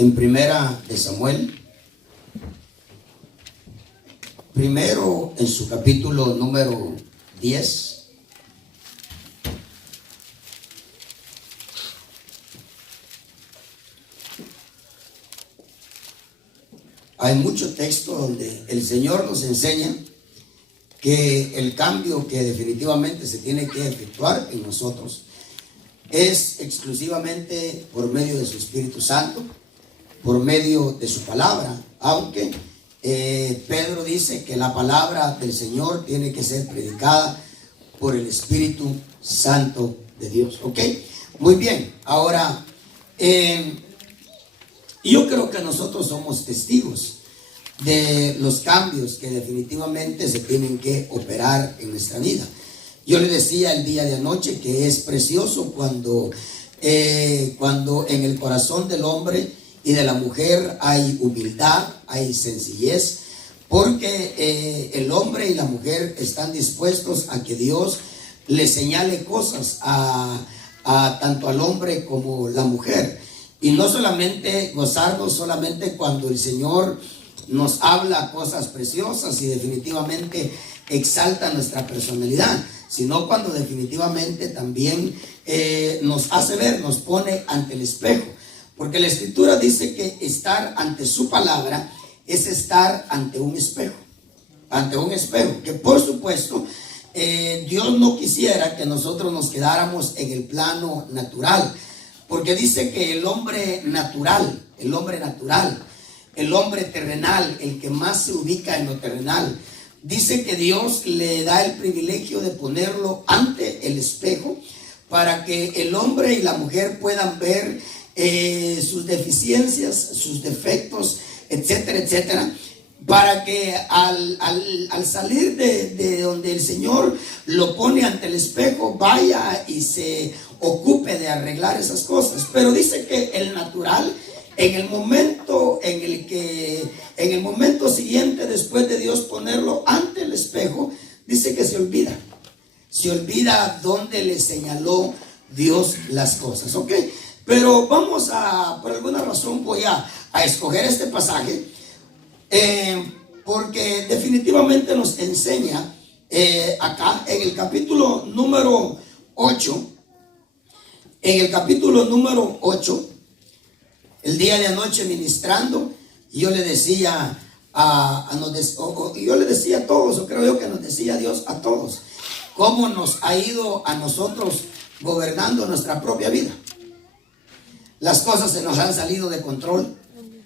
en Primera de Samuel, primero en su capítulo número 10. Hay mucho texto donde el Señor nos enseña que el cambio que definitivamente se tiene que efectuar en nosotros es exclusivamente por medio de su Espíritu Santo, por medio de su palabra, aunque Pedro dice que la palabra del Señor tiene que ser predicada por el Espíritu Santo de Dios. ¿Ok? Muy bien. Ahora, yo creo que nosotros somos testigos de los cambios que definitivamente se tienen que operar en nuestra vida. Yo le decía el día de anoche que es precioso cuando en el corazón del hombre y de la mujer hay humildad, hay sencillez, porque el hombre y la mujer están dispuestos a que Dios le señale cosas a tanto al hombre como la mujer. Y no solamente gozarnos solamente cuando el Señor nos habla cosas preciosas y definitivamente exalta nuestra personalidad, sino cuando definitivamente también nos hace ver, nos pone ante el espejo. Porque la Escritura dice que estar ante su palabra es estar ante un espejo. Ante un espejo, que por supuesto Dios no quisiera que nosotros nos quedáramos en el plano natural. Porque dice que el hombre natural, el hombre terrenal, el que más se ubica en lo terrenal, dice que Dios le da el privilegio de ponerlo ante el espejo para que el hombre y la mujer puedan ver sus deficiencias, sus defectos, etcétera, etcétera, para que al salir de donde el Señor lo pone ante el espejo, vaya y se ocupe de arreglar esas cosas. Pero dice que el natural, en el momento siguiente, después de Dios ponerlo ante el espejo, dice que se olvida dónde le señaló Dios las cosas. ¿Ok? Pero por alguna razón voy a escoger este pasaje, porque definitivamente nos enseña acá en el capítulo número 8. En el capítulo número 8, el día de anoche ministrando, yo le decía yo le decía a todos, o creo yo que nos decía Dios a todos, cómo nos ha ido a nosotros gobernando nuestra propia vida. Las cosas se nos han salido de control,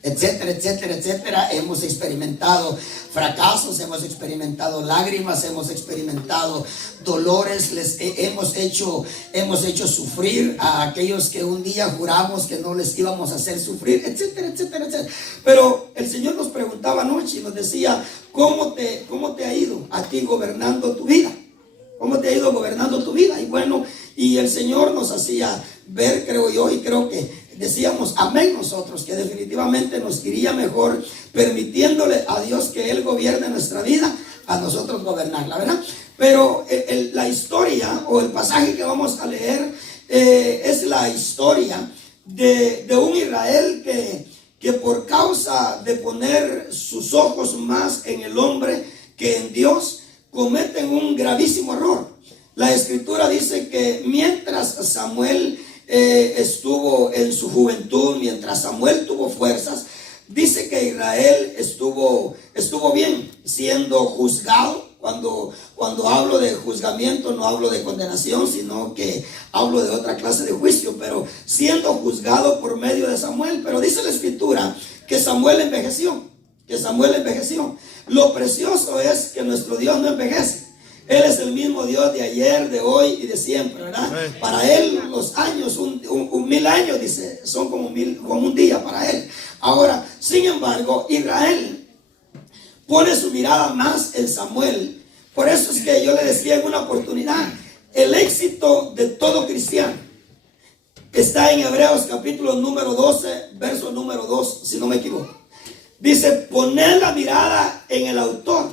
etcétera, etcétera, etcétera. Hemos experimentado fracasos, hemos experimentado lágrimas, hemos experimentado dolores, hemos hecho sufrir a aquellos que un día juramos que no les íbamos a hacer sufrir, etcétera, etcétera, etcétera. Pero el Señor nos preguntaba anoche y nos decía, ¿cómo te ha ido a ti gobernando tu vida? ¿Cómo te ha ido gobernando tu vida? Y bueno, y el Señor nos hacía ver, creo yo, y creo que decíamos amén nosotros, que definitivamente nos iría mejor permitiéndole a Dios que Él gobierne nuestra vida, a nosotros gobernarla, ¿verdad? Pero la historia o el pasaje que vamos a leer es la historia de un Israel que por causa de poner sus ojos más en el hombre que en Dios, cometen un gravísimo error. La Escritura dice que mientras Samuel estuvo en su juventud, mientras Samuel tuvo fuerzas, dice que Israel estuvo bien siendo juzgado. Cuando hablo de juzgamiento no hablo de condenación, sino que hablo de otra clase de juicio, pero siendo juzgado por medio de Samuel. Pero dice la Escritura que Samuel envejeció. Lo precioso es que nuestro Dios no envejece. Él es el mismo Dios de ayer, de hoy y de siempre, ¿verdad? Para Él los años, un 1000 años, dice, son como un día para Él. Ahora, sin embargo, Israel pone su mirada más en Samuel. Por eso es que yo le decía en una oportunidad, el éxito de todo cristiano está en Hebreos capítulo número 12, verso número 2, si no me equivoco. Dice, poner la mirada en el autor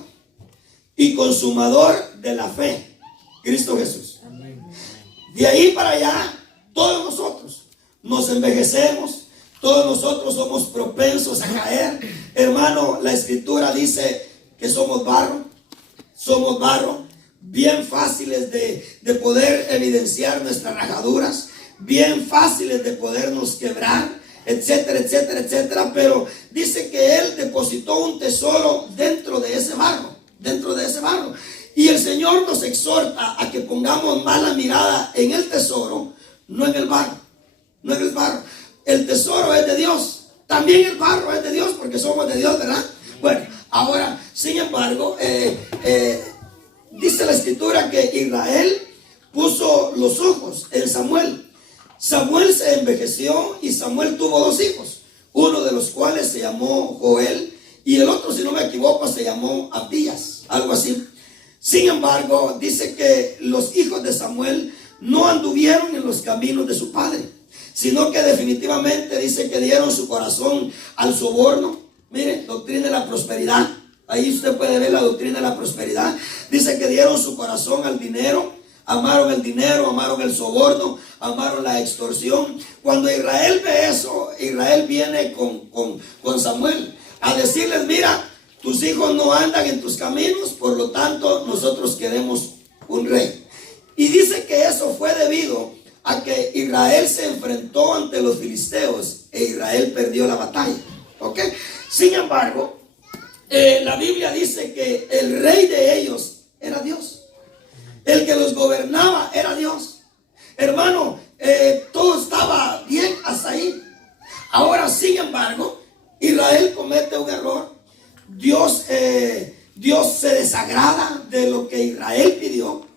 y consumador de la fe, Cristo Jesús. De ahí para allá, todos nosotros nos envejecemos, Todos nosotros somos propensos a caer. Hermano, la escritura dice que somos barro, bien fáciles de poder evidenciar nuestras rajaduras, bien fáciles de podernos quebrar, etcétera, etcétera, etcétera. Pero dice que Él depositó un tesoro dentro de ese barro. Y el Señor nos exhorta a que pongamos más la mirada en el tesoro, no en el barro. El tesoro es de Dios. También el barro es de Dios, porque somos de Dios, ¿verdad? Bueno, ahora, sin embargo, dice la escritura que Israel puso los ojos en Samuel. Samuel se envejeció y Samuel tuvo 2 hijos, uno de los cuales se llamó Joel y el otro, si no me equivoco, se llamó Abías, algo así. Sin embargo, dice que los hijos de Samuel no anduvieron en los caminos de su padre, sino que definitivamente dice que dieron su corazón al soborno. Mire, doctrina de la prosperidad. Ahí usted puede ver la doctrina de la prosperidad. Dice que dieron su corazón al dinero. Amaron el dinero, amaron el soborno, amaron la extorsión. Cuando Israel ve eso, Israel viene con Samuel a decirles: mira, tus hijos no andan en tus caminos, por lo tanto nosotros queremos un rey. Y dice que eso fue debido a que Israel se enfrentó ante los filisteos e Israel perdió la batalla. ¿Ok? Sin embargo, la Biblia dice que el rey de ellos era Dios. El que los gobernaba era Dios. Hermano, todo estaba bien hasta ahí. Ahora, sin embargo, Israel comete un error. Dios se desagrada de lo que Israel pidió.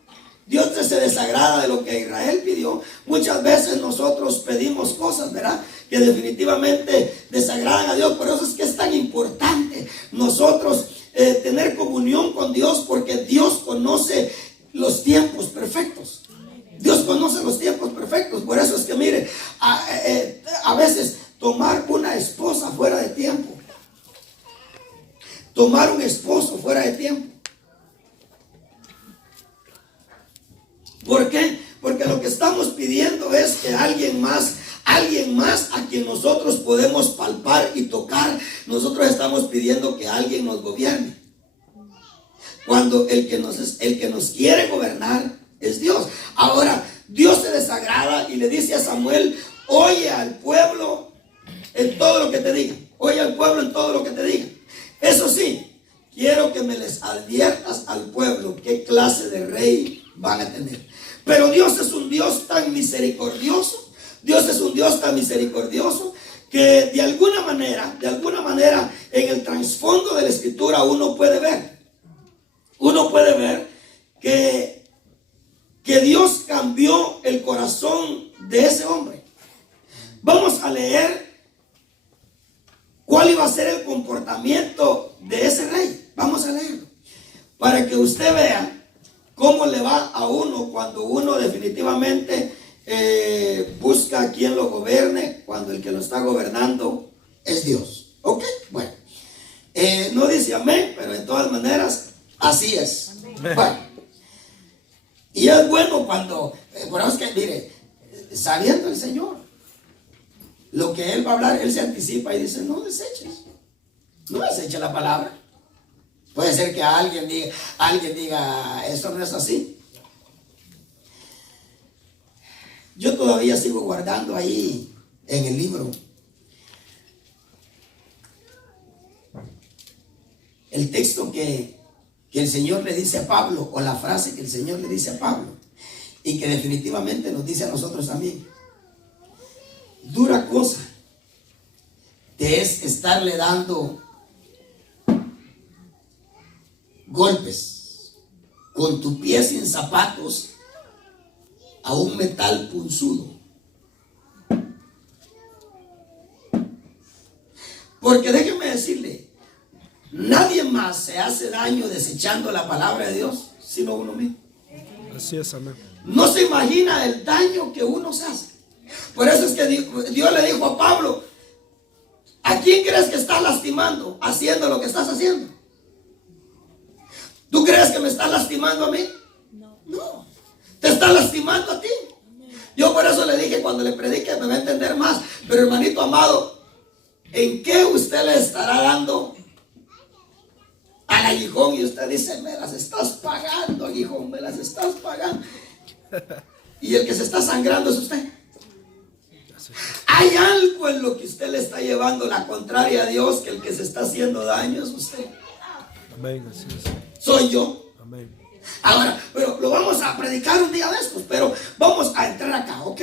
Muchas veces nosotros pedimos cosas, ¿verdad?, que definitivamente desagradan a Dios. Por eso es que es tan importante nosotros tener comunión con Dios, porque Dios conoce los tiempos perfectos. Por eso es que mire, a veces tomar una esposa fuera de tiempo, tomar un esposo fuera de tiempo. ¿Por qué? Porque lo que estamos pidiendo es que alguien más a quien nosotros podemos palpar y tocar, nosotros estamos pidiendo que alguien nos gobierne. Cuando el que nos quiere gobernar es Dios. Ahora, Dios se desagrada y le dice a Samuel: oye al pueblo en todo lo que te diga. Eso sí, quiero que me les adviertas al pueblo qué clase de rey van a tener. Pero Dios es un Dios tan misericordioso. Que de alguna manera en el trasfondo de la escritura uno puede ver que Dios cambió el corazón de ese hombre. Vamos a leer cuál iba a ser el comportamiento de ese rey. Vamos a leerlo para que usted vea cómo le va a uno cuando uno definitivamente busca a quien lo gobierne, cuando el que lo está gobernando es Dios. ¿Ok? Bueno, no dice amén, pero de todas maneras así es. Bueno, y es bueno cuando, por eso es que mire, sabiendo el Señor lo que Él va a hablar, Él se anticipa y dice: no deseches la palabra. Puede ser que alguien diga esto no es así. Yo todavía sigo guardando ahí en el libro el texto que el Señor le dice a Pablo, o la frase que el Señor le dice a Pablo, y que definitivamente nos dice a nosotros también: dura cosa te es estarle dando golpes con tu pie sin zapatos a un metal punzudo. Porque déjeme decirle, nadie más se hace daño desechando la palabra de Dios sino uno mismo. Así es, amén. No se imagina el daño que uno se hace. Por eso es que Dios le dijo a Pablo: ¿a quién crees que estás lastimando haciendo lo que estás haciendo? ¿Tú crees que me estás lastimando a mí? No. Te está lastimando a ti. Yo por eso le dije, cuando le predique me va a entender más. Pero hermanito amado, ¿En qué usted le estará dando al aguijón? Y usted dice, me las estás pagando, aguijón, me las estás pagando. Y el que se está sangrando es usted. Hay algo en lo que usted le está llevando la contraria a Dios, que el que se está haciendo daño es usted. Amén. Así es. Soy yo. Amén. Ahora, pero lo vamos a predicar un día de estos, pero vamos a entrar acá, ¿ok?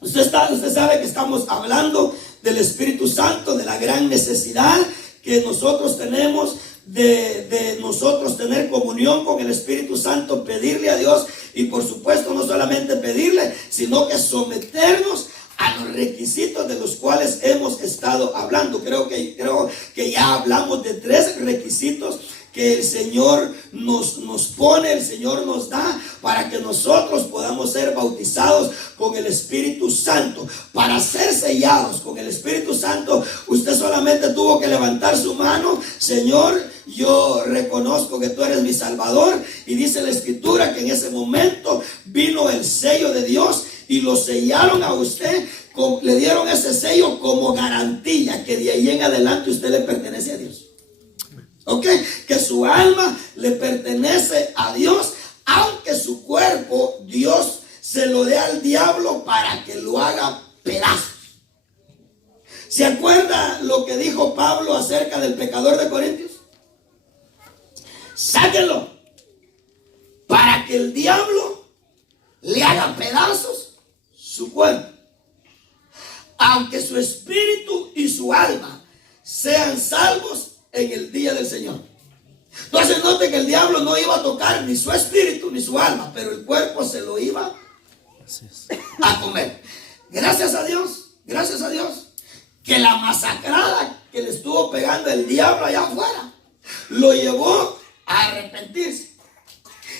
Usted sabe que estamos hablando del Espíritu Santo, de la gran necesidad que nosotros tenemos de nosotros tener comunión con el Espíritu Santo, pedirle a Dios, y por supuesto no solamente pedirle, sino que someternos a los requisitos de los cuales hemos estado hablando. Creo que ya hablamos de 3 requisitos que el Señor nos pone, el Señor nos da para que nosotros podamos ser bautizados con el Espíritu Santo. Para ser sellados con el Espíritu Santo, usted solamente tuvo que levantar su mano. Señor, yo reconozco que tú eres mi Salvador, y dice la Escritura que en ese momento vino el sello de Dios y lo sellaron a usted, le dieron ese sello como garantía que de ahí en adelante usted le pertenece a Dios. ¿Ok? Que su alma le pertenece a Dios, aunque su cuerpo Dios se lo dé al diablo para que lo haga pedazos. ¿Se acuerda lo que dijo Pablo acerca del pecador de Corintios? Sáquenlo para que el diablo le haga pedazos su cuerpo, aunque su espíritu y su alma sean salvos en el día del Señor. Entonces note que el diablo no iba a tocar ni su espíritu ni su alma, pero el cuerpo se lo iba a comer. Gracias a Dios, que la masacrada que le estuvo pegando el diablo allá afuera lo llevó a arrepentirse.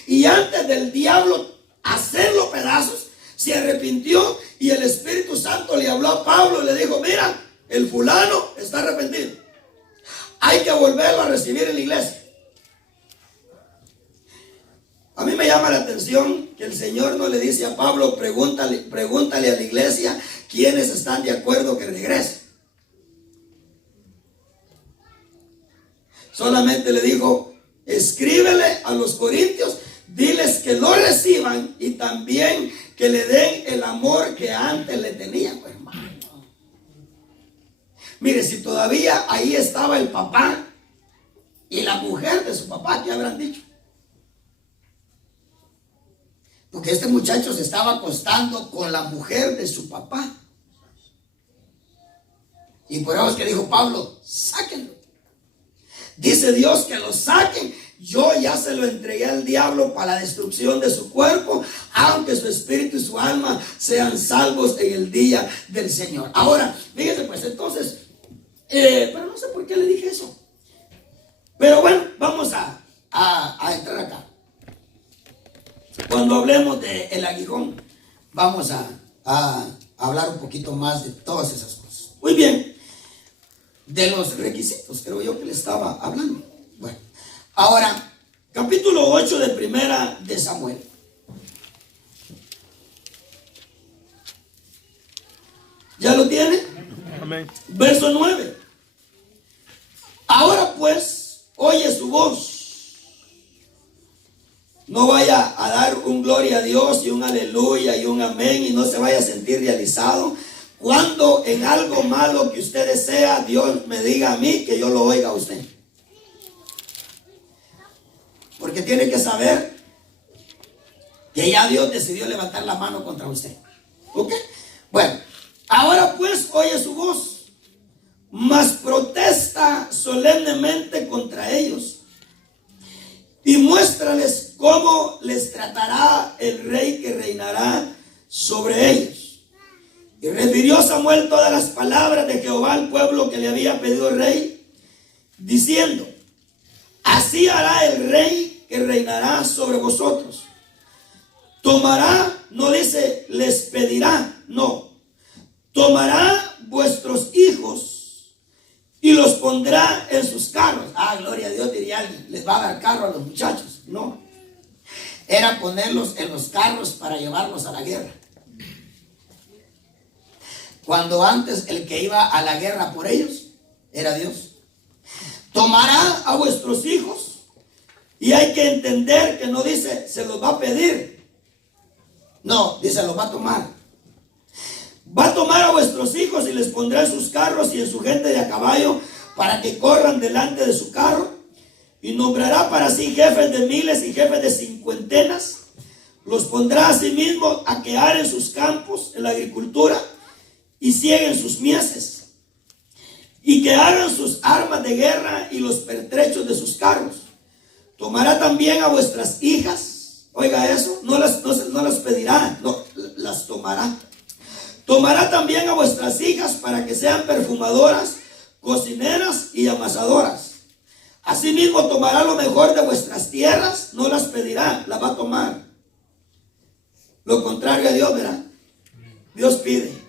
Y antes del diablo hacerlo pedazos, se arrepintió, y el Espíritu Santo le habló a Pablo y le dijo, mira, el fulano está arrepentido. Hay que volverlo a recibir en la iglesia. A mí me llama la atención que el Señor no le dice a Pablo, pregúntale a la iglesia quiénes están de acuerdo que regrese. Solamente le dijo, escríbele a los corintios, diles que lo reciban y también que le den el amor que antes le tenían, hermano. Mire, si todavía ahí estaba el papá y la mujer de su papá, ¿qué habrán dicho? Porque este muchacho se estaba acostando con la mujer de su papá. Y por eso es que dijo Pablo, sáquenlo. Dice Dios que lo saquen. Yo ya se lo entregué al diablo para la destrucción de su cuerpo, aunque su espíritu y su alma sean salvos en el día del Señor. Ahora, fíjense pues, entonces, pero no sé por qué le dije eso. Pero bueno, vamos a entrar acá. Cuando hablemos del aguijón, vamos a hablar un poquito más de todas esas cosas. Muy bien, de los requisitos, creo yo que le estaba hablando. Bueno, ahora, capítulo 8 de Primera de Samuel. ¿Ya lo tiene? Amén. Verso 9. Ahora pues, oye su voz. No vaya a dar un gloria a Dios y un aleluya y un amén y no se vaya a sentir realizado. Cuando en algo malo que usted desea, Dios me diga a mí que yo lo oiga a usted. Porque tiene que saber que ya Dios decidió levantar la mano contra usted. ¿Ok? Bueno, ahora pues oye su voz, mas protesta solemnemente contra ellos y muéstrales cómo les tratará el rey que reinará sobre ellos. Y refirió Samuel todas las palabras de Jehová al pueblo que le había pedido el rey, diciendo, así hará el rey que reinará sobre vosotros. Tomará, no dice les pedirá, no. Tomará vuestros hijos y los pondrá en sus carros. Ah, gloria a Dios, diría alguien, les va a dar carro a los muchachos. No, era ponerlos en los carros para llevarlos a la guerra. cuando antes el que iba a la guerra por ellos era Dios. Tomará a vuestros hijos, y hay que entender que no dice se los va a pedir, no, dice los va a tomar. Va a tomar a vuestros hijos y les pondrá en sus carros y en su gente de a caballo para que corran delante de su carro, y nombrará para sí jefes de miles y jefes de cincuentenas. Los pondrá a sí mismo a que aren sus campos en la agricultura y cieguen sus mieses, y que hagan sus armas de guerra y los pertrechos de sus carros. Tomará también a vuestras hijas, oiga eso, no las pedirá, no, las tomará. Tomará también a vuestras hijas para que sean perfumadoras, cocineras y amasadoras. Asimismo tomará lo mejor de vuestras tierras, no las pedirá, las va a tomar. Lo contrario a Dios, ¿verdad? Dios pide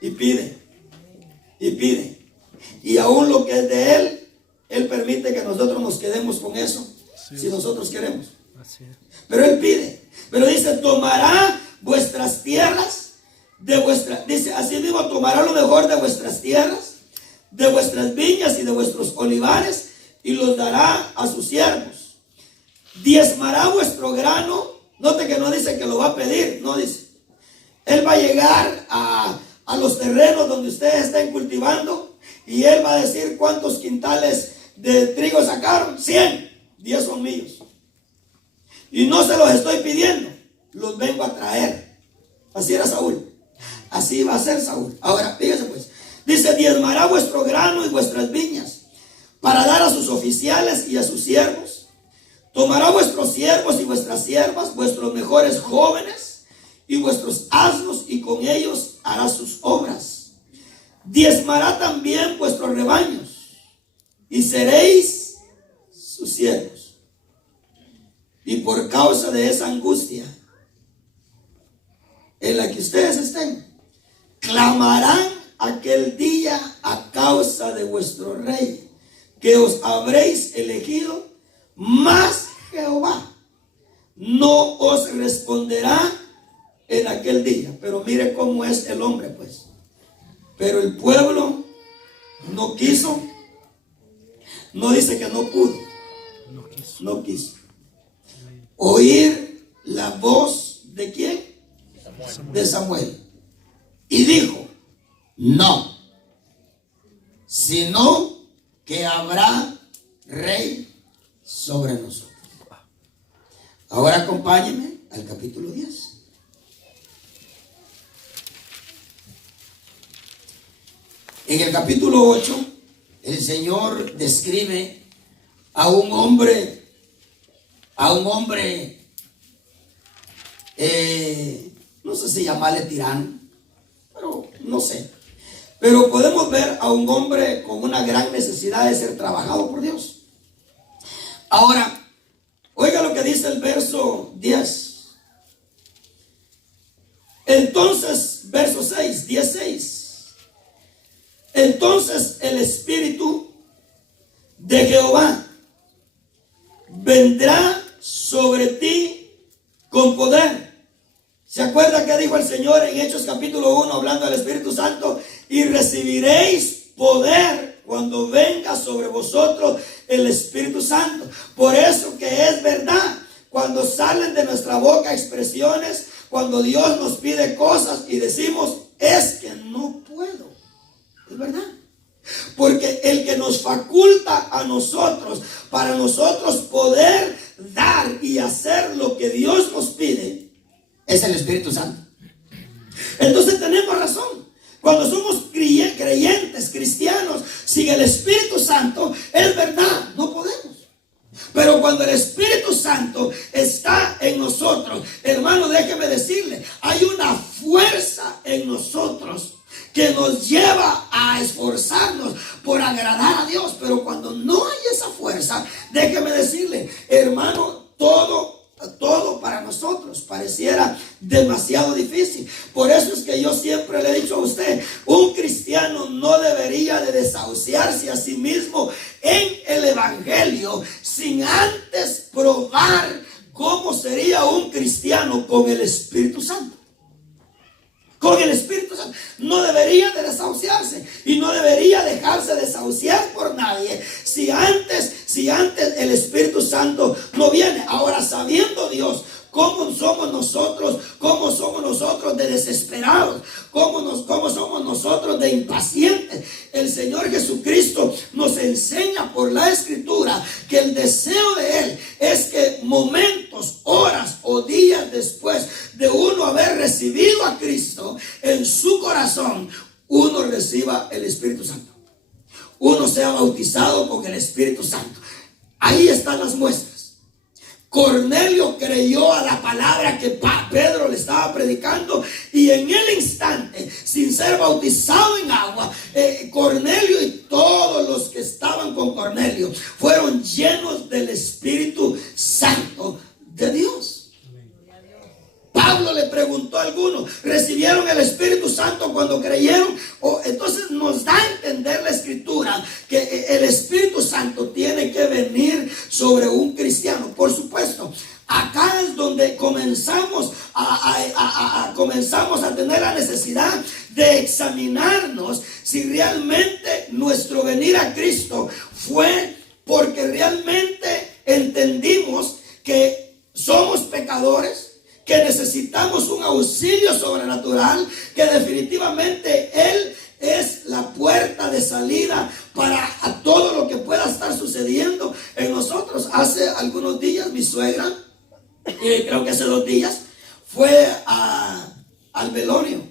y pide y pide. Y aún lo que es de Él, Él permite que nosotros nos quedemos con eso, si nosotros queremos. Pero Él pide. Pero dice, tomará vuestras tierras dice, asimismo tomará lo mejor de vuestras tierras, de vuestras viñas y de vuestros olivares, y los dará a sus siervos. Diezmará vuestro grano. Note que no dice que lo va a pedir, no dice. Él va a llegar a los terrenos donde ustedes estén cultivando, y Él va a decir cuántos quintales de trigo sacaron. 100, 10 son míos. Y no se los estoy pidiendo, los vengo a traer. Así era Saúl. Así va a ser Saúl. Ahora, fíjese pues. Dice, diezmará vuestro grano y vuestras viñas para dar a sus oficiales y a sus siervos. Tomará vuestros siervos y vuestras siervas, vuestros mejores jóvenes y vuestros asnos, y con ellos hará sus obras. Diezmará también vuestros rebaños, y seréis sus siervos. Y por causa de esa angustia en la que ustedes estén, clamarán aquel día a causa de vuestro rey, que os habréis elegido, mas Jehová no os responderá en aquel día. Pero mire cómo es el hombre, pues. Pero el pueblo no quiso, no dice que no pudo, no quiso oír la voz de ¿quién? De Samuel. Y dijo, no, sino que habrá rey sobre nosotros. Ahora acompáñenme al capítulo 10. En el capítulo 8, el Señor describe a un hombre, no sé si llamarle tirano, pero no sé. Pero podemos ver a un hombre con una gran necesidad de ser trabajado por Dios. Ahora, oiga lo que dice el verso 10. Entonces, verso 6, 10:6. Entonces el Espíritu de Jehová vendrá sobre ti con poder. ¿Se acuerda que dijo el Señor en Hechos capítulo 1 hablando del Espíritu Santo? Y recibiréis poder cuando venga sobre vosotros el Espíritu Santo. Por eso que es verdad, cuando salen de nuestra boca expresiones, cuando Dios nos pide cosas y decimos, es que no puedo. Es verdad. Porque el que nos faculta a nosotros, para nosotros poder dar y hacer lo que Dios nos pide, es el Espíritu Santo. Entonces tenemos razón. Cuando somos creyentes, cristianos, sin el Espíritu Santo, es verdad, no podemos. Pero cuando el Espíritu Santo está en nosotros, hermano, déjeme decirle, hay una fuerza en nosotros que nos lleva a esforzarnos por agradar a Dios. Pero cuando no hay esa fuerza, déjeme decirle, hermano, todo para nosotros pareciera demasiado difícil. Por eso es que yo siempre le he dicho a usted, un cristiano no debería de desahuciarse a sí mismo en el evangelio sin antes probar cómo sería un cristiano con el Espíritu Santo. con el Espíritu Santo. No debería de desahuciarse y no debería dejarse desahuciar por nadie si antes el Espíritu Santo no viene. Ahora, sabiendo Dios cómo somos nosotros de desesperados, cómo somos nosotros de impacientes, el Señor Jesucristo nos enseña por la Escritura que el deseo de Él es que momentos, horas o días después de uno haber recibido a Cristo en su corazón, uno reciba el Espíritu Santo, uno sea bautizado con el Espíritu Santo. Ahí están las muestras. Cornelio creyó a la palabra que Pedro le estaba predicando, y en el instante, sin ser bautizado en agua, Cornelio y todos los que estaban con Cornelio fueron llenos del Espíritu Santo de Dios. Pablo le preguntó a algunos, ¿recibieron el Espíritu Santo cuando creyeron? Entonces nos da a entender la Escritura que el Espíritu Santo tiene que venir sobre un cristiano. Por supuesto, acá es donde comenzamos a tener la necesidad de examinarnos si realmente nuestro venir a Cristo fue porque realmente entendimos que somos pecadores, que necesitamos un auxilio sobrenatural, que definitivamente Él es la puerta de salida para a todo lo que pueda estar sucediendo en nosotros. Hace algunos días mi suegra, creo que hace 2 días, fue al velorio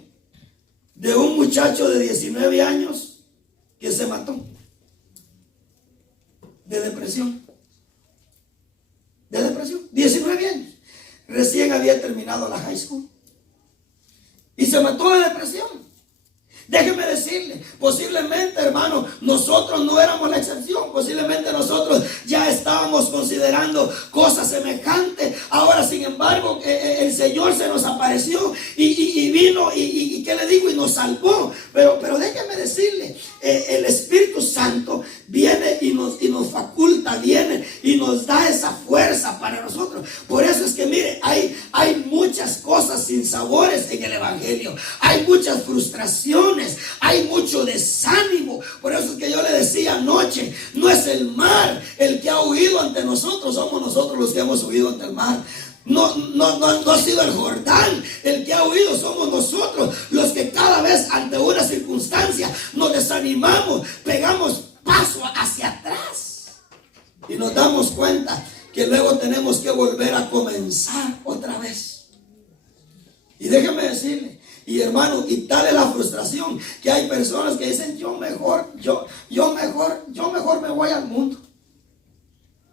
de un muchacho de 19 años que se mató de depresión. 19 años. Recién había terminado la high school y se mató de depresión. Déjeme decirle, posiblemente, hermano, nosotros no éramos la excepción. Posiblemente nosotros ya estábamos considerando cosas semejantes. Ahora, sin embargo, el Señor se nos apareció y vino y ¿qué le digo? Y nos salvó. Pero déjeme decirle, el Espíritu Santo viene y nos faculta, viene y nos da esa fuerza para nosotros. Por eso es que, mire, hay muchas cosas sin sabores en el Evangelio. Hay muchas frustraciones. Hay mucho desánimo. Por eso es que yo le decía anoche, no es el mar el que ha huido ante nosotros, somos nosotros los que hemos huido ante el mar. No ha sido el Jordán el que ha huido, somos nosotros los que cada vez ante una circunstancia nos desanimamos, pegamos paso hacia atrás y nos damos cuenta que luego tenemos que volver a comenzar otra vez. Y déjeme decirle, y hermano, y tal es la frustración que hay personas que dicen, yo mejor me voy al mundo.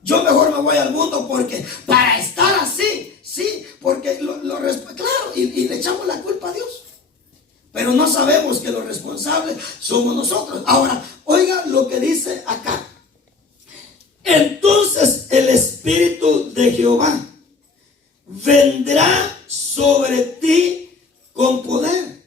Yo mejor me voy al mundo porque para estar así, sí, porque claro, y le echamos la culpa a Dios. Pero no sabemos que los responsables somos nosotros. Ahora, oiga lo que dice acá. Entonces el Espíritu de Jehová vendrá sobre ti con poder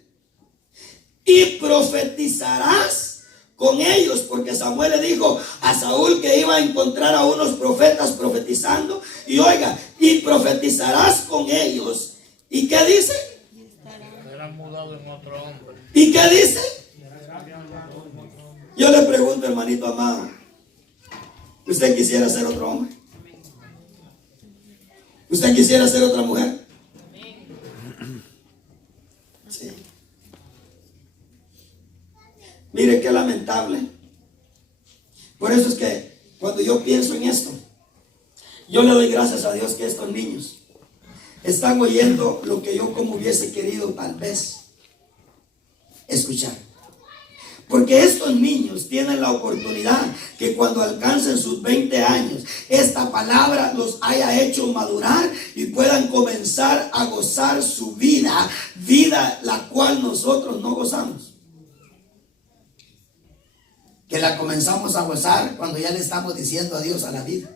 y profetizarás con ellos, porque Samuel le dijo a Saúl que iba a encontrar a unos profetas profetizando, y oiga, y profetizarás con ellos. ¿Y qué dice? Serán mudados en otro hombre. ¿Y qué dice? Yo le pregunto, hermanito amado, ¿usted quisiera ser otro hombre? ¿Usted quisiera ser otra mujer? Sí. Mire qué lamentable. Por eso es que cuando yo pienso en esto, yo le doy gracias a Dios que estos niños están oyendo lo que yo como hubiese querido tal vez escuchar. Porque estos niños tienen la oportunidad que cuando alcancen sus 20 años, esta palabra los haya hecho madurar y puedan comenzar a gozar su vida la cual nosotros no gozamos. Que la comenzamos a gozar cuando ya le estamos diciendo adiós a la vida.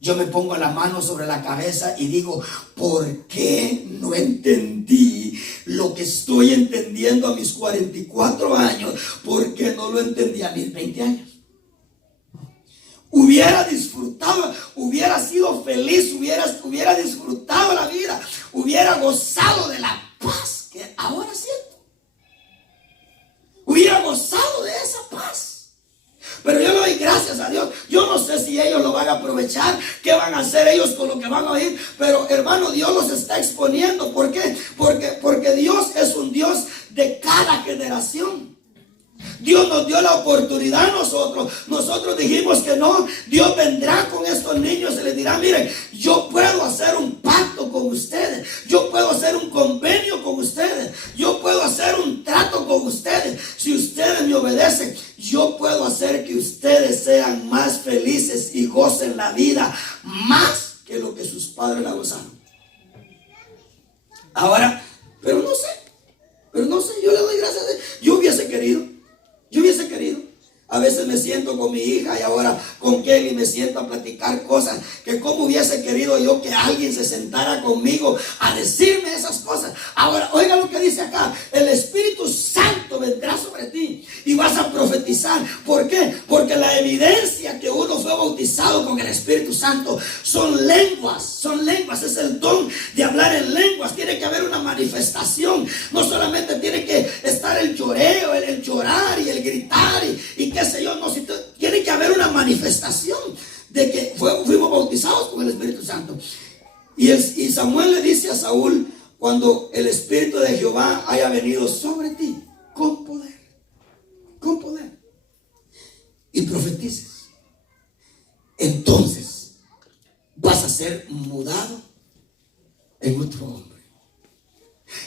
Yo me pongo la mano sobre la cabeza y digo, ¿por qué no entendí lo que estoy entendiendo a mis 44 años? ¿Por qué no lo entendí a mis 20 años? Hubiera disfrutado, hubiera sido feliz, hubiera disfrutado la vida, gozado de la paz que ahora siento. Hubiera gozado de esa paz. Pero yo le doy gracias a Dios. Yo no sé si ellos lo van a aprovechar, qué van a hacer ellos con lo que van a oír. Pero hermano, Dios los está exponiendo. ¿Por qué? Porque Dios es un Dios de cada generación. Dios nos dio la oportunidad a nosotros. Nosotros dijimos que no. Dios vendrá con estos niños y les dirá: miren, yo puedo hacer un pacto con ustedes. Yo puedo hacer un convenio con ustedes. Yo puedo hacer un trato con ustedes. Si ustedes me obedecen, yo puedo hacer que ustedes sean más felices y gocen la vida más que lo que sus padres la gozaron. Ahora, pero no sé, yo le doy gracias a Dios. Yo hubiese querido. A veces me siento con mi hija y ahora con Kelly me siento a platicar cosas que como hubiese querido yo que alguien se sentara conmigo a decirme esas cosas. Ahora, oiga lo que dice acá: el Espíritu Santo vendrá sobre ti y vas a profetizar. ¿Por qué? Porque la evidencia que uno fue bautizado con el Espíritu Santo son lenguas, es el don de hablar en lenguas. Tiene que haber una manifestación, no solamente tiene que estar el lloreo, el llorar y el gritar y qué sé yo, no, tiene que haber una manifestación de que fuimos bautizados con el Espíritu Santo. Y Samuel le dice a Saúl: cuando el Espíritu de Jehová haya venido sobre ti con poder, y profetices, entonces vas a ser mudado en otro hombre.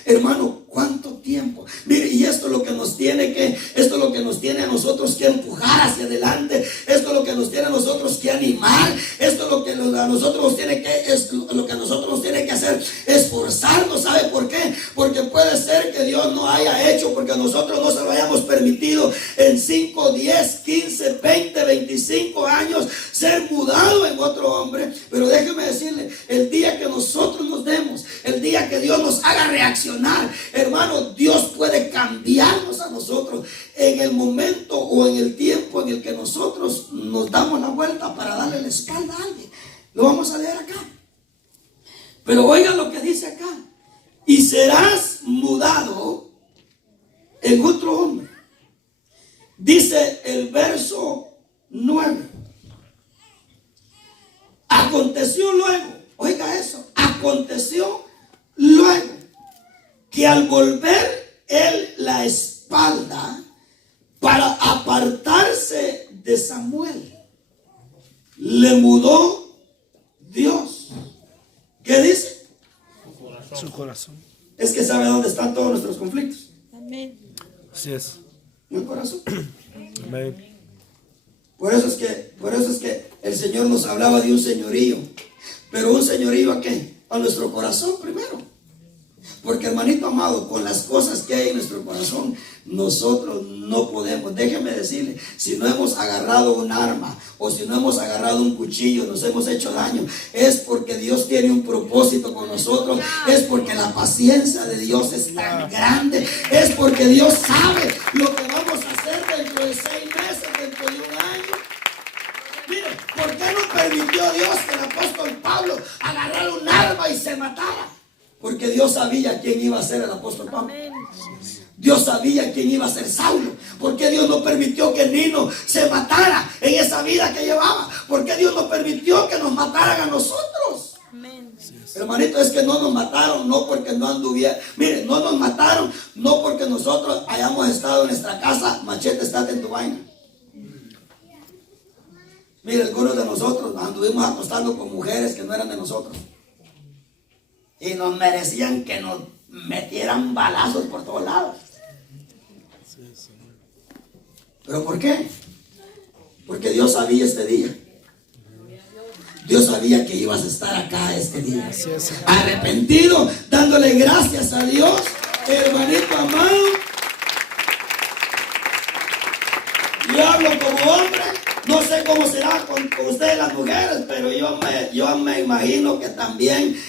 Hermano, ¿cuánto tiempo? Mire, y esto es lo que nos tiene a nosotros que empujar hacia adelante. Esto es lo que nos tiene a nosotros que animar. Esto es lo que a nosotros nos tiene que hacer esforzarnos. ¿Sabe por qué? Porque puede ser que Dios no haya hecho, porque nosotros no se lo hayamos permitido en 5, 10, 15, 20, 25 años ser mudado en otro hombre. Pero déjeme decirle, el día que nosotros nos demos, el día que Dios nos haga reaccionar, hermano, Dios puede cambiarnos a nosotros en el momento o en el tiempo en el que nosotros nos damos la vuelta para darle la espalda a alguien. Lo vamos a leer acá. Pero oigan lo que dice acá: y serás mudado en otro hombre. Dice el verso 9. Aconteció luego, oiga eso, aconteció luego que al volver él la espalda para apartarse de Samuel, le mudó Dios. ¿Qué dice? Su corazón. Es que sabe dónde están todos nuestros conflictos. Amén. Así es. En el corazón. Amén. Por eso es que el Señor nos hablaba de un señorío. Pero un señorío ¿a qué? A nuestro corazón primero. Porque, hermanito amado, con las cosas que hay en nuestro corazón, nosotros no podemos. Déjeme decirle, si no hemos agarrado un arma o si no hemos agarrado un cuchillo, nos hemos hecho daño, es porque Dios tiene un propósito con nosotros. Es porque la paciencia de Dios es tan grande. Es porque Dios sabe lo que vamos a hacer dentro de 6 meses, dentro de un año. Mire, ¿por qué no permitió Dios que el apóstol Pablo agarrara un arma y se matara? Porque Dios sabía quién iba a ser el apóstol Pablo. Dios sabía quién iba a ser Saulo. ¿Por qué Dios no permitió que Nino se matara en esa vida que llevaba? ¿Por qué Dios no permitió que nos mataran a nosotros? Amén. Hermanito, es que no nos mataron, no porque no anduvieran. Miren, no nos mataron, no porque nosotros hayamos estado en nuestra casa. Machete, estate en tu vaina. Mire, algunos de nosotros anduvimos acostando con mujeres que no eran de nosotros. Y nos merecían que nos metieran balazos por todos lados. ¿Pero por qué? Porque Dios sabía este día. Dios sabía que ibas a estar acá este día. Arrepentido, dándole gracias a Dios, hermanito amado. Yo hablo como hombre. No sé cómo será con ustedes las mujeres, pero yo me imagino que también,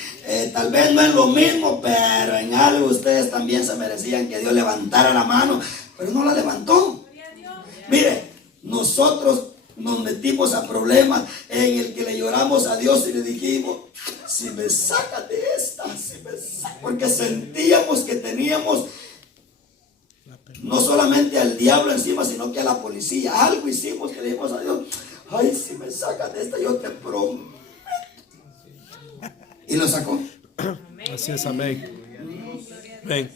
tal vez no es lo mismo, pero en algo ustedes también se merecían que Dios levantara la mano, pero no la levantó. Mire, nosotros nos metimos a problemas en el que le lloramos a Dios y le dijimos: si me sacas de esta, si me sacas porque sentíamos que teníamos no solamente al diablo encima, sino que a la policía. Algo hicimos que le dijimos a Dios: ay, si me sacas de esta, yo te prometo. Y lo sacó. Así es, amén. Amén.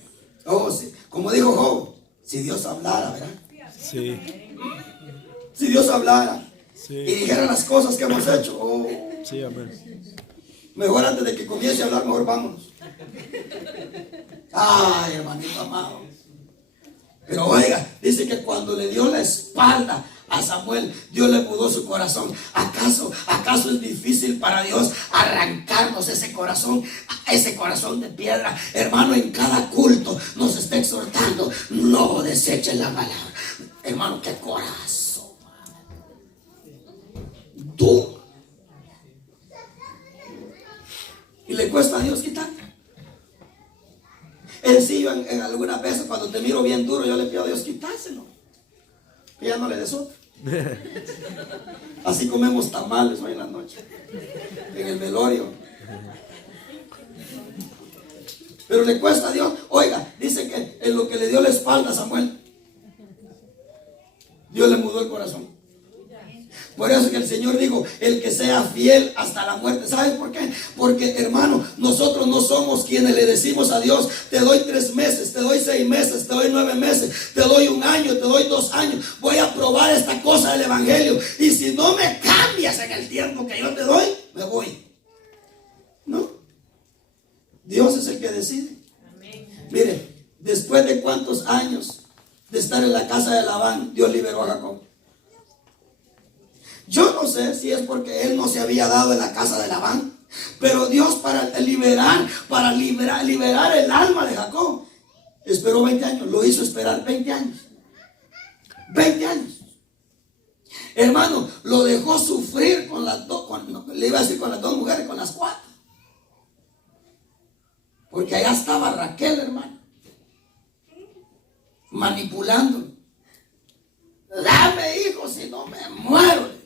Oh, sí. Como dijo Job, si Dios hablara, ¿verdad? Sí, Si Dios hablara y sí, dijera las cosas que hemos hecho, oh, sí, amén. mejor antes de que comience a hablar, mejor vámonos. Ay, hermanito amado. Pero oiga, dice que cuando le dio la espalda a Samuel, Dios le mudó su corazón. ¿Acaso es difícil para Dios arrancarnos ese corazón de piedra? Hermano, en cada culto nos está exhortando: no desechen la palabra. Hermano, qué corazón tú. Y le cuesta a Dios quitar. En sí, en algunas veces cuando te miro bien duro, yo le pido a Dios quitárselo, que ya no le des otro. Así comemos tamales hoy en la noche, en el velorio. Pero le cuesta a Dios. Oiga, dice que en lo que le dio la espalda a Samuel, Dios le mudó el corazón. Por eso que el Señor dijo: el que sea fiel hasta la muerte. ¿Sabes por qué? Porque, hermano, nosotros no somos quienes le decimos a Dios: te doy 3 meses, te doy 6 meses, te doy 9 meses, te doy 1 año, te doy 2 años. Voy a probar esta cosa del evangelio, y si no me cambias en el tiempo que yo te doy, me voy. No. Dios es el que decide. Mire, después de cuántos años de estar en la casa de Labán, Dios liberó a Jacob. Yo no sé si es porque él no se había dado en la casa de Labán, pero Dios para liberar el alma de Jacob, esperó 20 años, lo hizo esperar 20 años. 20 años. Hermano, lo dejó sufrir con las dos, le iba a decir con las 2 mujeres, con las 4. Porque allá estaba Raquel, hermano, manipulándolo. Dame hijos, si no me muero.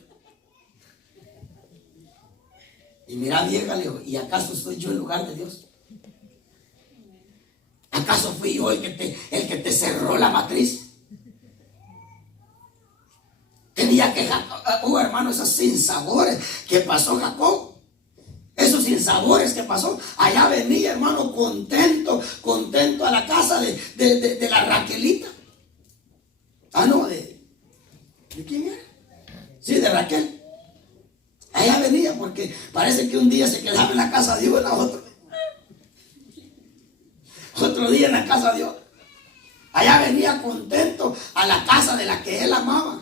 Y mira, vieja, le dijo: ¿y acaso estoy yo en lugar de Dios? ¿Acaso fui yo el que te cerró la matriz? Tenía que Jacob, hermano, esos sinsabores que pasó Jacob, esos sinsabores que pasó, allá venía, hermano, contento a la casa de la Raquelita. Ah, no, ¿de quién era? Sí, de Raquel. Allá venía porque parece que un día se quedaba en la casa de Dios, otro día en la casa de Dios. Allá venía contento a la casa de la que él amaba.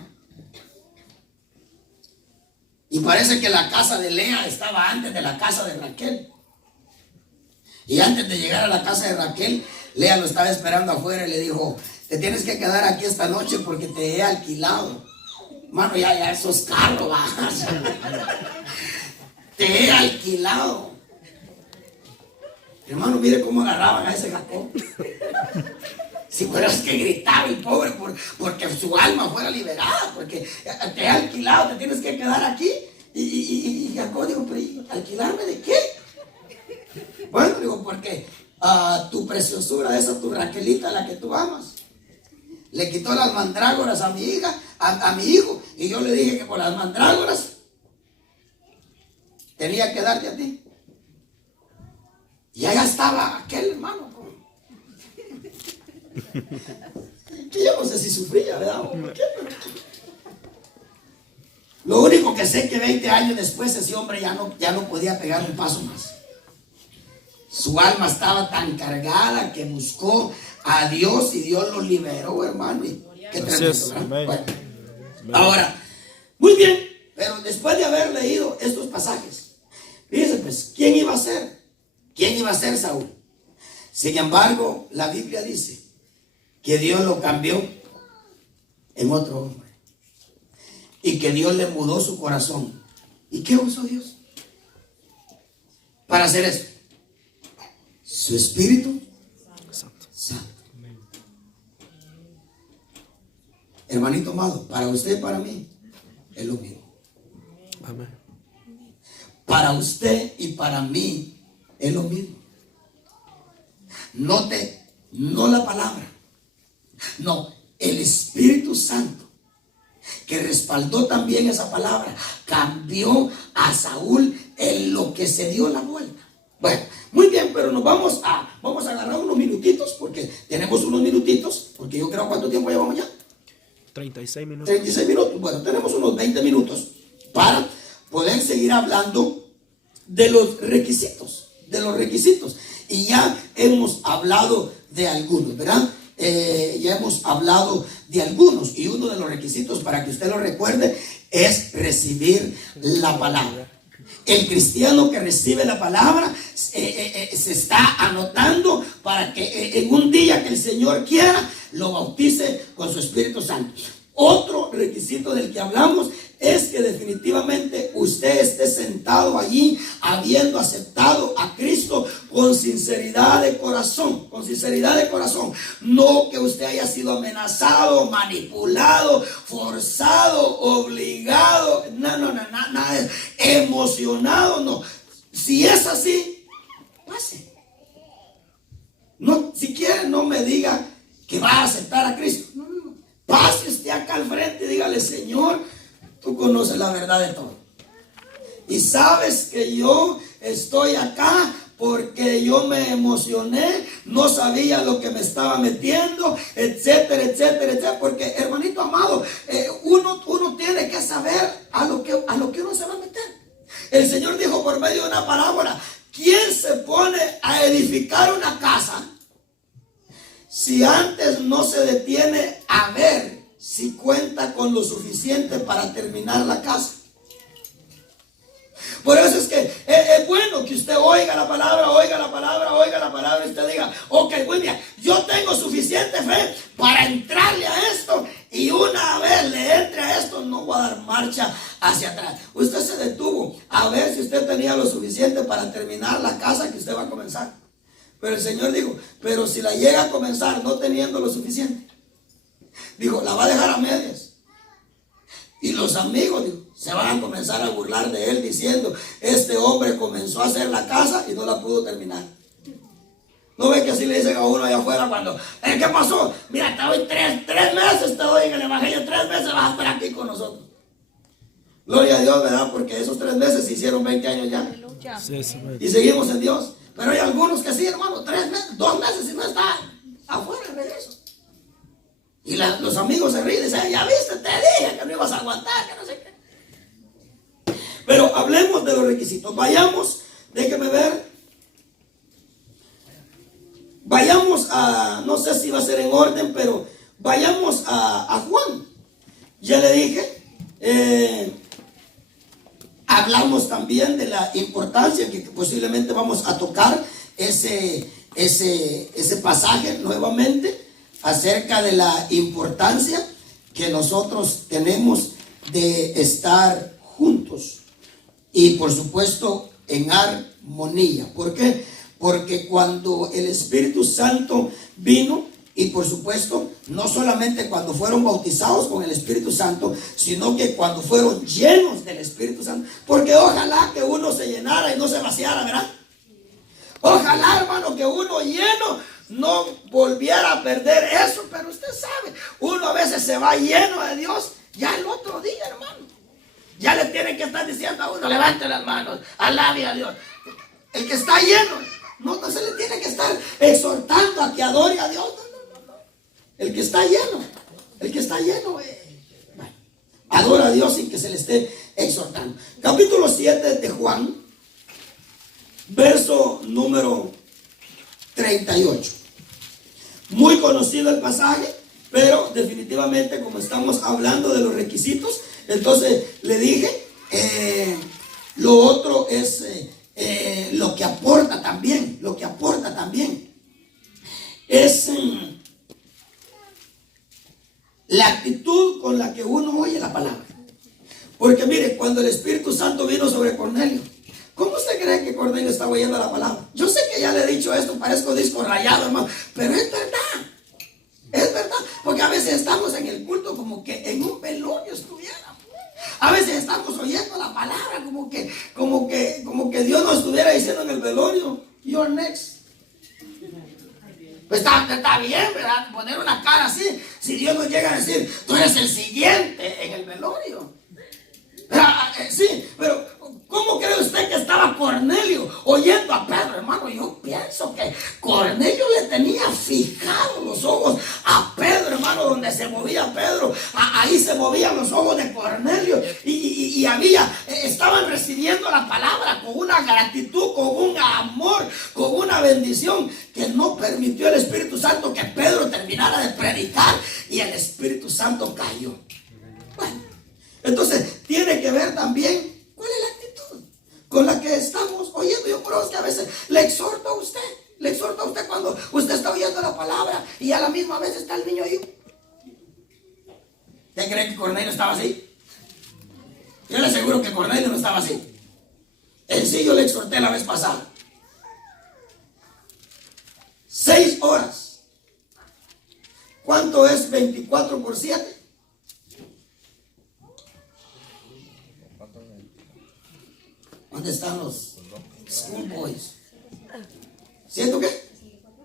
Y parece que la casa de Lea estaba antes de la casa de Raquel. Y antes de llegar a la casa de Raquel, Lea lo estaba esperando afuera y le dijo: te tienes que quedar aquí esta noche porque te he alquilado. Mano, ya eso es caro, va. Te he alquilado. Hermano, mire cómo agarraban a ese Jacob. Si fueras que gritaba el pobre porque su alma fuera liberada, porque te he alquilado, te tienes que quedar aquí. Y Jacob dijo: ¿pero alquilarme de qué? Bueno, digo, porque tu preciosura, esa tu Raquelita, la que tú amas, le quitó las mandrágoras a mi hija, a mi hijo, y yo le dije que por las mandrágoras tenía que darte a ti. Y allá estaba aquel hermano, que yo no sé si sufría, ¿verdad? ¿Por qué? Lo único que sé que 20 años después ese hombre ya no podía pegar un paso más. Su alma estaba tan cargada que buscó a Dios y Dios lo liberó, hermano. Y qué tremendo, ¿verdad? Bueno, ahora, muy bien, pero después de haber leído estos pasajes, fíjense pues, ¿quién iba a ser? ¿Quién iba a ser Saúl? Sin embargo, la Biblia dice que Dios lo cambió en otro hombre y que Dios le mudó su corazón. ¿Y qué usó Dios para hacer eso? Su Espíritu Santo. Hermanito amado, para usted y para mí es lo mismo. Amén. Para usted y para mí es lo mismo. Note, no la palabra, no, el Espíritu Santo, que respaldó también esa palabra, cambió a Saúl en lo que se dio la vuelta. Bueno, muy bien, pero nos vamos a agarrar unos minutitos, porque tenemos unos minutitos, porque yo creo, ¿cuánto tiempo llevamos ya? 36 minutos. 36 minutos. Bueno, tenemos unos 20 minutos para poder seguir hablando de los requisitos, y ya hemos hablado de algunos, ¿verdad? Ya hemos hablado de algunos, y uno de los requisitos, para que usted lo recuerde, es recibir la palabra. El cristiano que recibe la palabra se está anotando para que en un día que el Señor quiera lo bautice con su Espíritu Santo. Otro requisito del que hablamos es que definitivamente usted esté sentado allí habiendo aceptado a Cristo con sinceridad de corazón, no que usted haya sido amenazado, manipulado, forzado, obligado, nada, emocionado, no. Si es así, pase. No, si quiere, no me diga que va a aceptar a Cristo. No. Pase usted acá al frente y dígale: Señor, tú conoces la verdad de todo. Y sabes que yo estoy acá porque yo me emocioné, no sabía lo que me estaba metiendo, etcétera. Porque, hermanito amado, uno tiene que saber a lo que uno se va a meter. El Señor dijo por medio de una parábola: ¿quién se pone a edificar una casa si antes no se detiene a ver si cuenta con lo suficiente para terminar la casa? Por eso es que es bueno que usted oiga la palabra y usted diga: ok, muy bien, yo tengo suficiente fe para entrarle a esto, y una vez le entre a esto no voy a dar marcha hacia atrás. Usted se detuvo a ver si usted tenía lo suficiente para terminar la casa que usted va a comenzar. Pero el Señor dijo: pero si la llega a comenzar no teniendo lo suficiente, dijo, la va a dejar a medias. Y los amigos, dijo, se van a comenzar a burlar de él diciendo: este hombre comenzó a hacer la casa y no la pudo terminar. ¿No ve que así le dicen a uno allá afuera cuando: ¿qué pasó? Mira, te doy tres meses, te doy en el evangelio, 3 meses vas a estar aquí con nosotros. Gloria a Dios, ¿verdad? Porque esos 3 meses se hicieron 20 años ya. Sí, Y seguimos en Dios. Pero hay algunos que sí, hermano, 3 meses, 2 meses y no está afuera el regreso. Y los amigos se ríen y dicen: ya viste, te dije que no ibas a aguantar, que no sé qué. Pero hablemos de los requisitos. Déjeme ver. Vayamos a, no sé si va a ser en orden, pero vayamos a Juan. Ya le dije, hablamos también de la importancia que posiblemente vamos a tocar ese pasaje nuevamente, acerca de la importancia que nosotros tenemos de estar juntos y, por supuesto, en armonía. ¿Por qué? Porque cuando el Espíritu Santo vino, y por supuesto, no solamente cuando fueron bautizados con el Espíritu Santo, sino que cuando fueron llenos del Espíritu Santo, porque ojalá que uno se llenara y no se vaciara, ¿verdad? Ojalá, hermano, que uno lleno no volviera a perder eso. Pero usted sabe, uno a veces se va lleno de Dios, ya el otro día, hermano, ya le tienen que estar diciendo a uno: levante las manos, alabe a Dios. El que está lleno, no se le tiene que estar exhortando a que adore a Dios. No. El que está lleno, adora a Dios sin que se le esté exhortando. Capítulo 7 de Juan, verso número 38. Muy conocido el pasaje, pero definitivamente, como estamos hablando de los requisitos, entonces le dije, lo otro es lo que aporta también, es la actitud con la que uno oye la palabra. Porque mire, cuando el Espíritu Santo vino sobre Cornelio, ¿cómo usted cree que Cornelio estaba oyendo la palabra? Yo sé que ya le he dicho esto, parezco disco rayado, hermano, pero es verdad, porque a veces estamos en el culto como que en un velorio estuviéramos. A veces estamos oyendo la palabra como que Dios nos estuviera diciendo en el velorio: you're next. Pues está bien, ¿verdad? Poner una cara así. Si Dios nos llega a decir, tú eres el siguiente en el velorio. Sí, pero ¿cómo cree usted que estaba Cornelio oyendo a Pedro, hermano? Yo pienso que Cornelio le tenía fijados los ojos a Pedro, hermano, donde se movía Pedro, ahí se movían los ojos de Cornelio y estaban recibiendo la palabra con una gratitud, con un amor, con una bendición que no permitió el Espíritu Santo que Pedro terminara de predicar y el Espíritu Santo cayó. Bueno. Entonces, tiene que ver también cuál es la actitud con la que estamos oyendo. Yo creo que a veces le exhorto a usted cuando usted está oyendo la palabra y a la misma vez está el niño ahí. ¿Usted cree que Cornelio estaba así? Yo le aseguro que Cornelio no estaba así. En sí, yo le exhorté la vez pasada. 6 horas. ¿Cuánto es 24 por 7? ¿Dónde están los schoolboys? ¿Ciento qué?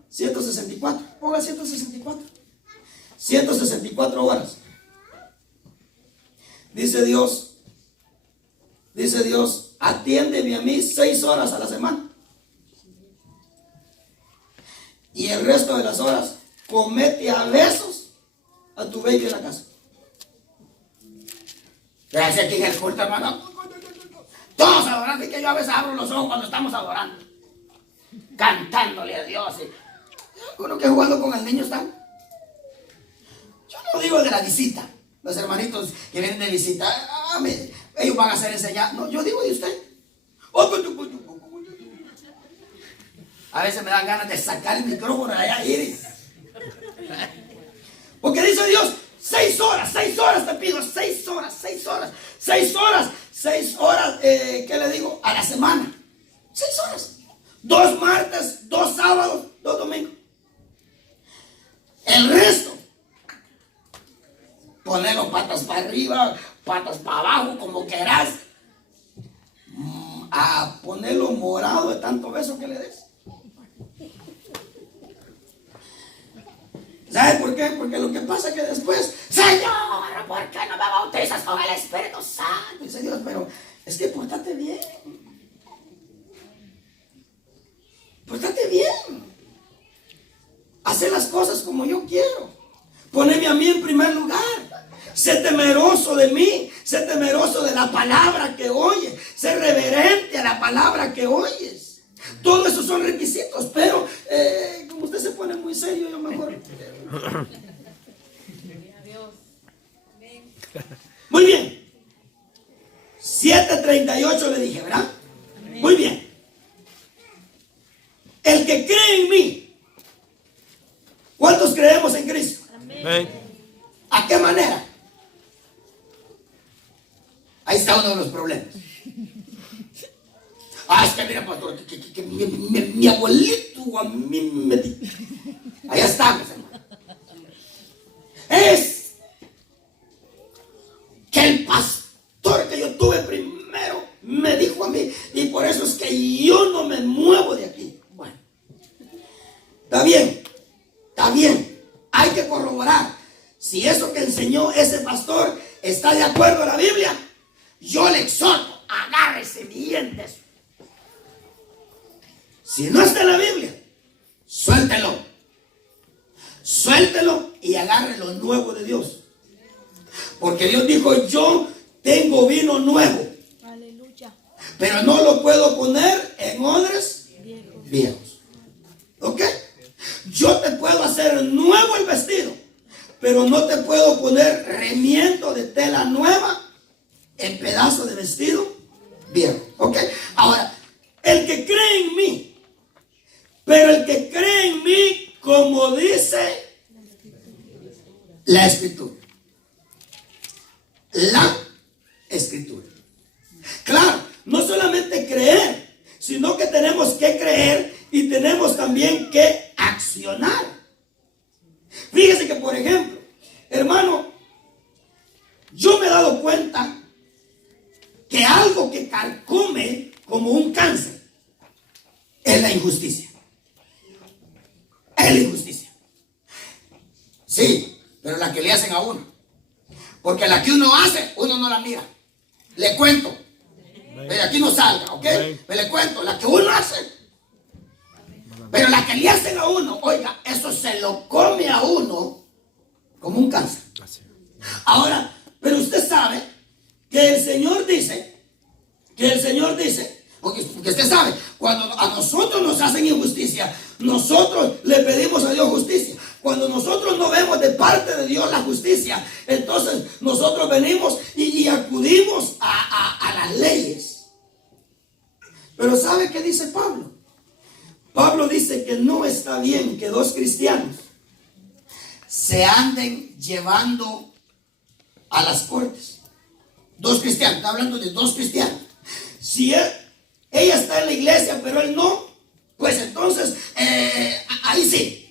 164. Ponga 164. 164 horas. Dice Dios, atiéndeme a mí 6 horas a la semana. Y el resto de las horas, comete a besos a tu baby en la casa. Gracias aquí en el culto, hermano. Todos adorando, y que yo a veces abro los ojos cuando estamos adorando, cantándole a Dios. Uno que jugando con el niño está. Yo no digo de la visita, los hermanitos que vienen de visita, ellos van a ser enseñados. No, yo digo de usted. A veces me dan ganas de sacar el micrófono de allá, Iris. Porque dice Dios, 6 horas te pido, 6 horas, ¿qué le digo? A la semana. 6 horas. 2 martes, 2 sábados, 2 domingos. El resto, ponerlo patas para arriba, patas para abajo, como quieras. A ponerlo morado de tanto beso que le des. ¿Sabe por qué? Porque lo que pasa es que después, Señor, ¿por qué no me bautizas con el Espíritu Santo? Dice Dios, pero es que pórtate bien. Pórtate bien. Hace las cosas como yo quiero. Poneme a mí en primer lugar. Sé temeroso de mí. Sé temeroso de la palabra que oyes. Sé reverente a la palabra que oyes. Todo eso son requisitos, pero como usted se pone muy serio, yo mejor. Muy bien. 7:38 le dije, ¿verdad? Muy bien. El que cree en mí. ¿Cuántos creemos en Cristo? Amén. ¿A qué manera? Ahí está uno de los problemas. Es que mira, pastor, que mi abuelito a mí me dijo. Allá estamos, hermano. Es que el pastor que yo tuve primero me dijo a mí, y por eso es que yo no me muevo de aquí. Bueno, está bien. Hay que corroborar si eso que enseñó ese pastor está de acuerdo a la Biblia. Yo le exhorto, agárrese bien de eso. Si no está en la Biblia, suéltelo y agarre lo nuevo de Dios. Porque Dios dijo, yo tengo vino nuevo. Aleluya. Pero no lo puedo poner en odres viejos. ¿Ok? Yo te puedo hacer nuevo el vestido, pero no te puedo poner remiendo de tela nueva en pedazo de vestido viejo. ¿Ok? Ahora, el que cree en mí, pero el que cree en mí, como dice la Escritura. La Escritura. Claro, no solamente creer, sino que tenemos que creer y tenemos también que accionar. Fíjese que, por ejemplo, hermano, yo me he dado cuenta que algo que carcome como un cáncer es la injusticia. Es la injusticia. Sí, pero la que le hacen a uno. Porque la que uno hace, uno no la mira. Le cuento. Pero aquí no salga, ¿ok? Pero le cuento, la que uno hace. Pero la que le hacen a uno, oiga, eso se lo come a uno como un cáncer. Ahora, pero usted sabe que el Señor dice, porque usted sabe, cuando a nosotros nos hacen injusticia, nosotros le pedimos a Dios justicia. Cuando nosotros no vemos de parte de Dios la justicia, entonces nosotros venimos y acudimos a las leyes. Pero ¿sabe qué dice Pablo? Pablo dice que no está bien que dos cristianos se anden llevando a las cortes. Dos cristianos, está hablando de dos cristianos. Si ella está en la iglesia, pero él no, pues entonces ahí sí.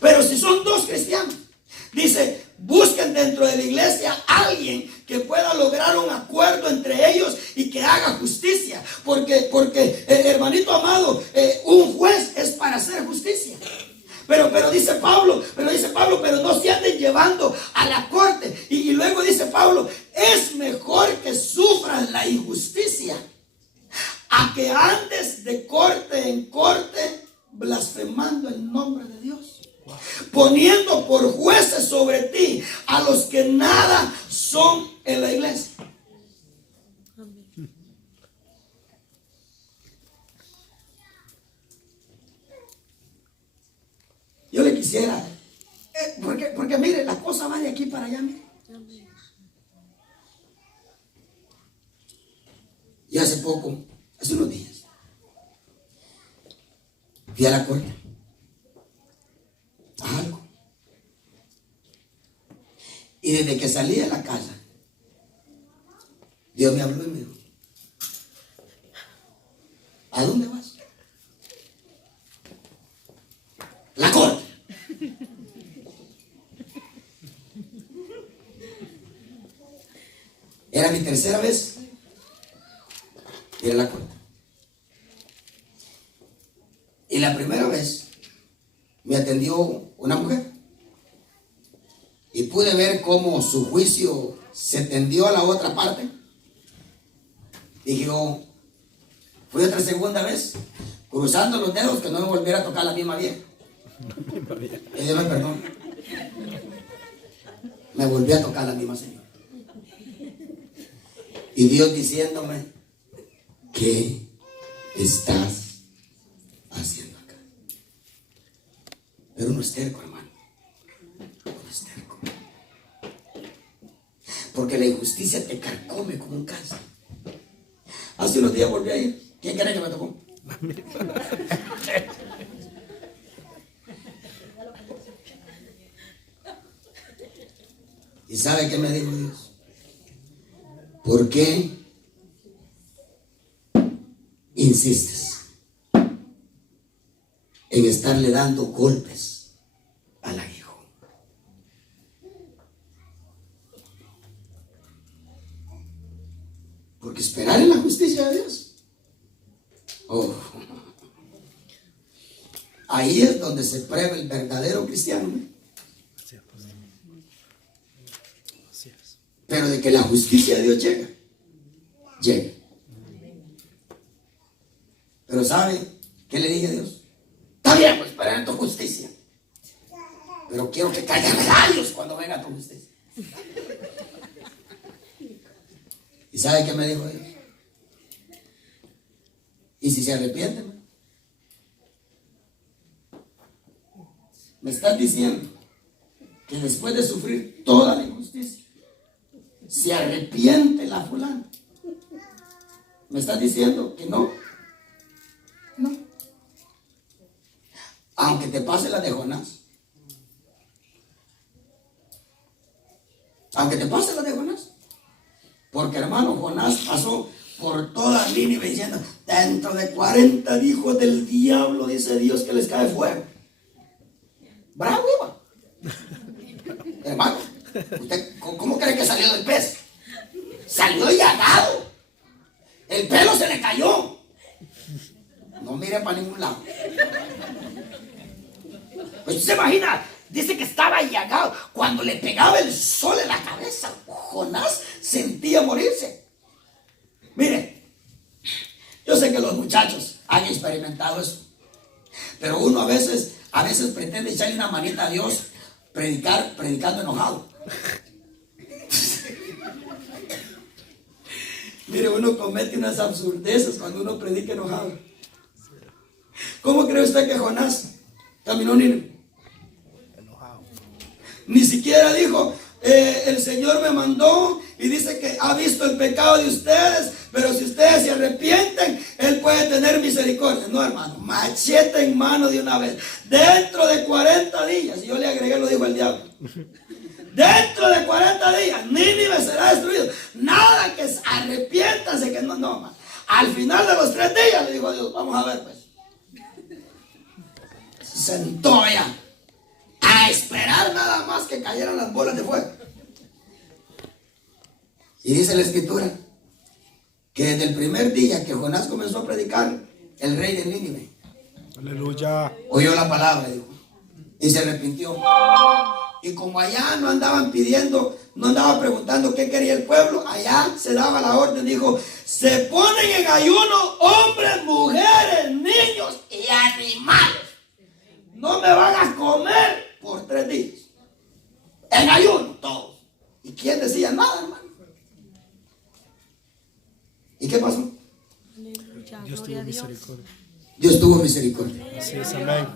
Pero si son dos cristianos, dice, busquen dentro de la iglesia a alguien que pueda lograr un acuerdo entre ellos y que haga justicia. Porque hermanito amado, un juez es para hacer justicia. Pero dice Pablo, pero no se anden llevando a la corte. Y luego dice Pablo, es mejor que sufran la injusticia a que andes de corte en corte blasfemando el nombre de Dios, poniendo por jueces sobre ti a los que nada son en la iglesia. Yo le quisiera, porque mire, la cosa va de aquí para allá, mire. Y hace unos días, fui a la corte a algo. Y desde que salí de la casa, Dios me habló y me dijo, ¿a dónde vas? La corte. Era mi tercera vez ir a la corte. Y la primera vez me atendió una mujer. Y pude ver cómo su juicio se tendió a la otra parte. Dije, fui otra segunda vez, cruzando los dedos que no me volviera a tocar la misma vieja. Y Dios me perdone. Me volvió a tocar la misma señora. Y Dios diciéndome, ¿qué estás haciendo acá? Pero uno es terco, hermano. Uno es terco. Porque la injusticia te carcome como un cáncer. Hace unos días volví a ir. ¿Quién cree que me tocó? ¿Y sabe qué me dijo Dios? ¿Por qué insistes en estarle dando golpes al aguijón? Porque esperar en la justicia de Dios. Ahí es donde se prueba el verdadero cristiano, ¿no? Pero de que la justicia de Dios llega. Pero ¿sabe qué le dije a Dios? Está bien, pues espera en tu justicia. Pero quiero que caigan rayos cuando venga tu justicia. ¿Y sabe qué me dijo Dios? ¿Y si se arrepienten? Me estás diciendo que después de sufrir toda la injusticia, se arrepiente la fulana. ¿Me estás diciendo que no? No. Aunque te pase la de Jonás. Aunque te pase la de Jonás. Porque hermano, Jonás pasó por toda Nínive diciendo, dentro de 40 hijos del diablo, dice Dios, que les cae fuego. Bravo iba. Hermano, ¿usted cómo cree que salió del pez? Salió llagado. El pelo se le cayó. No mire para ningún lado. Pues se imagina Dice que estaba llagado. Cuando le pegaba el sol en la cabeza, Jonás sentía morirse. Mire, yo sé que los muchachos han experimentado eso, pero uno a veces pretende echarle una manita a Dios predicando enojado. Mire, uno comete unas absurdeces cuando uno predica enojado. ¿Cómo cree usted que Jonás caminó Nínive? Enojado. Ni siquiera dijo, el Señor me mandó y dice que ha visto el pecado de ustedes, pero si ustedes se arrepienten, Él puede tener misericordia. No, hermano, machete en mano de una vez. Dentro de 40 días, y yo le agregué, lo dijo el diablo. Dentro de 40 días, Nínive será destruido. Nada que arrepiéntase, que no, hermano. Al final de los 3 días, le dijo Dios, vamos a ver, pues. Se sentó allá a esperar nada más que cayeran las bolas de fuego. Y dice la escritura que desde el primer día que Jonás comenzó a predicar, el rey de Nínive Aleluya. oyó la palabra, dijo, y se arrepintió. Y como allá no andaban pidiendo, no andaba preguntando qué quería el pueblo, allá se daba la orden, dijo, se ponen en ayuno hombres, mujeres, niños y animales. No me van a comer por 3 días. En ayuno, todos. ¿Y quién decía nada, hermano? ¿Y qué pasó? Dios tuvo misericordia. Dios tuvo misericordia. Así es, amén.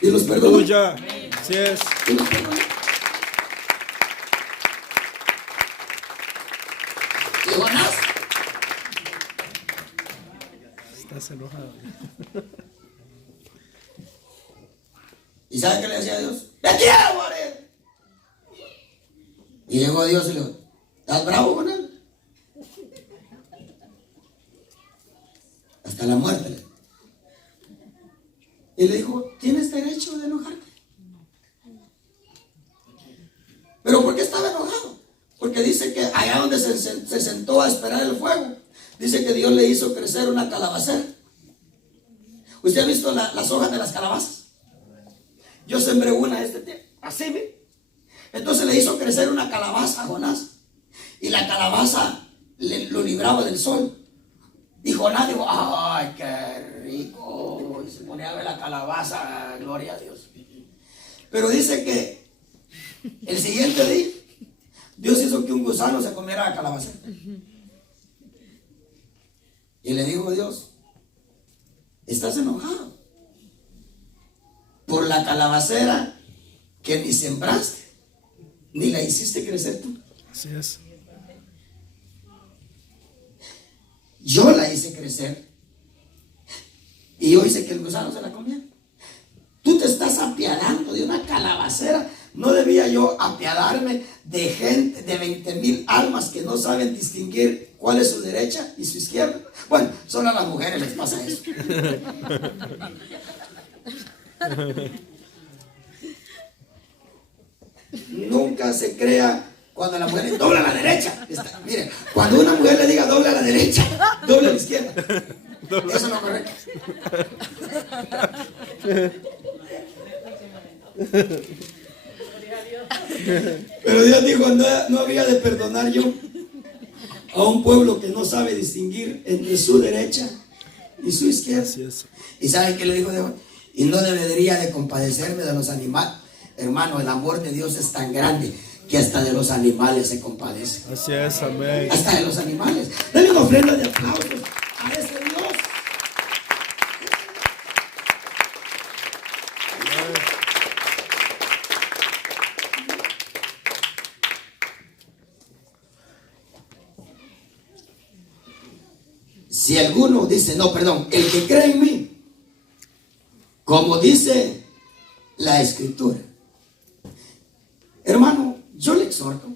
Y los perdonó. Aleluya. Así es. Y los perdonó. ¿Y Jonás? Estás enojado. ¿Y sabe qué le decía a Dios? ¡Me quiero morir! Y llegó Dios y le dijo, ¿estás bravo con él? Hasta la muerte. Y le dijo, ¿tienes derecho de enojarte? ¿Pero por qué estaba enojado? Porque dice que allá donde se sentó a esperar el fuego, dice que Dios le hizo crecer una calabacera. ¿Usted ha visto las hojas de las calabazas? Yo sembré una este tiempo, así, ¿ve? Entonces le hizo crecer una calabaza a Jonás. Y la calabaza lo libraba del sol. Y Jonás dijo, ¡ay, qué rico! Y se ponía a ver la calabaza, gloria a Dios. Pero dice que el siguiente día, Dios hizo que un gusano se comiera la calabaza. Y le dijo a Dios, ¿estás enojado por la calabacera que ni sembraste, ni la hiciste crecer tú? Así es. Yo la hice crecer y yo hice que el gusano se la comiera. Tú te estás apiadando de una calabacera. ¿No debía yo apiadarme de gente, de 20,000 almas que no saben distinguir cuál es su derecha y su izquierda? Bueno, solo a las mujeres les pasa eso. Nunca se crea cuando la mujer dobla a la derecha. Mire, cuando una mujer le diga dobla a la derecha, dobla a la izquierda. Eso es lo correcto. Pero Dios dijo, no había de perdonar yo a un pueblo que no sabe distinguir entre su derecha y su izquierda. Así es. ¿Y sabe qué le dijo Dios? Y no debería de compadecerme de los animales. Hermano, el amor de Dios es tan grande que hasta de los animales se compadece. Así es, amén. Hasta de los animales. Denle una ofrenda de aplausos a ese Dios. Si alguno dice, no, perdón, el que cree en mí, como dice la Escritura. Hermano, yo le exhorto,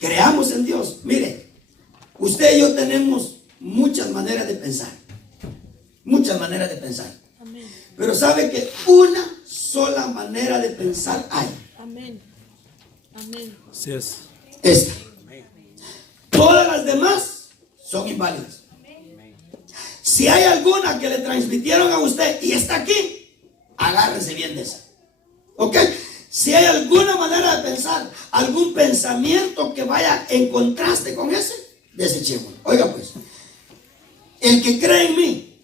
creamos en Dios. Mire, usted y yo tenemos muchas maneras de pensar. Muchas maneras de pensar. Amén. Pero sabe que una sola manera de pensar hay. Amén. Amén. Así es. Esta. Todas las demás son inválidas. Si hay alguna que le transmitieron a usted y está aquí, agárrese bien de esa. Ok. pensar algún pensamiento que vaya en contraste con ese, desechémoslo. Oiga pues, el que cree en mí,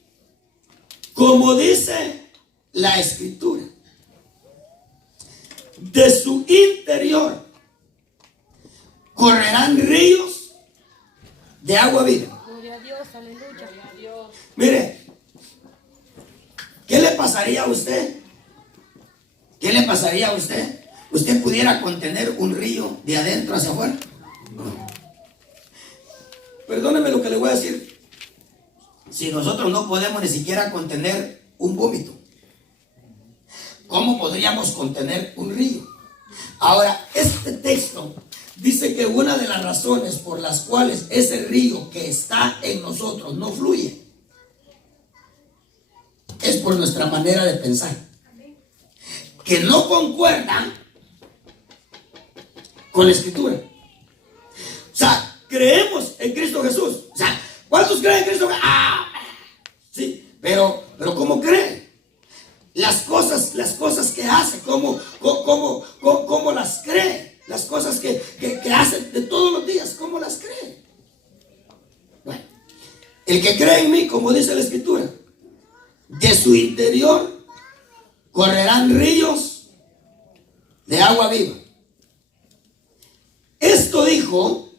como dice la Escritura, de su interior correrán ríos de agua viva. Gloria a Dios, aleluya. Mire, ¿qué le pasaría a usted? ¿Qué le pasaría a usted? ¿Usted pudiera contener un río de adentro hacia afuera? No. Perdóneme lo que le voy a decir. Si nosotros no podemos ni siquiera contener un vómito, ¿cómo podríamos contener un río? Ahora, este texto dice que una de las razones por las cuales ese río que está en nosotros no fluye es por nuestra manera de pensar, que no concuerdan con la Escritura. O sea, creemos en Cristo Jesús. O sea, ¿cuántos creen en Cristo Jesús? Sí, pero ¿cómo creen? Las cosas que hace, ¿cómo las cree? Las cosas que hace de todos los días, ¿cómo las cree? Bueno, el que cree en mí, como dice la Escritura, de su interior correrán ríos de agua viva. Esto dijo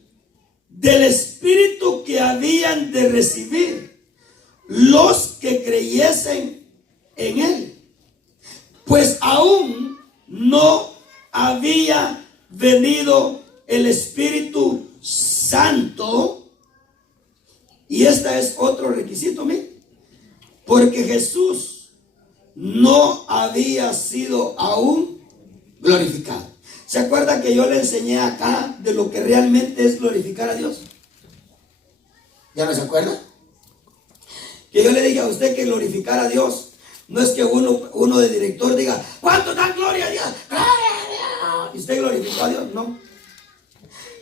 del Espíritu que habían de recibir los que creyesen en Él, pues aún no había venido el Espíritu Santo. Y este es otro requisito mío, porque Jesús no había sido aún glorificado. ¿Se acuerda que yo le enseñé acá de lo que realmente es glorificar a Dios? ¿Ya no se acuerda? Que yo le dije a usted que glorificar a Dios no es que uno de director diga, ¿cuánto dan gloria a Dios? ¡Gloria a Dios! ¿Y usted glorificó a Dios? No.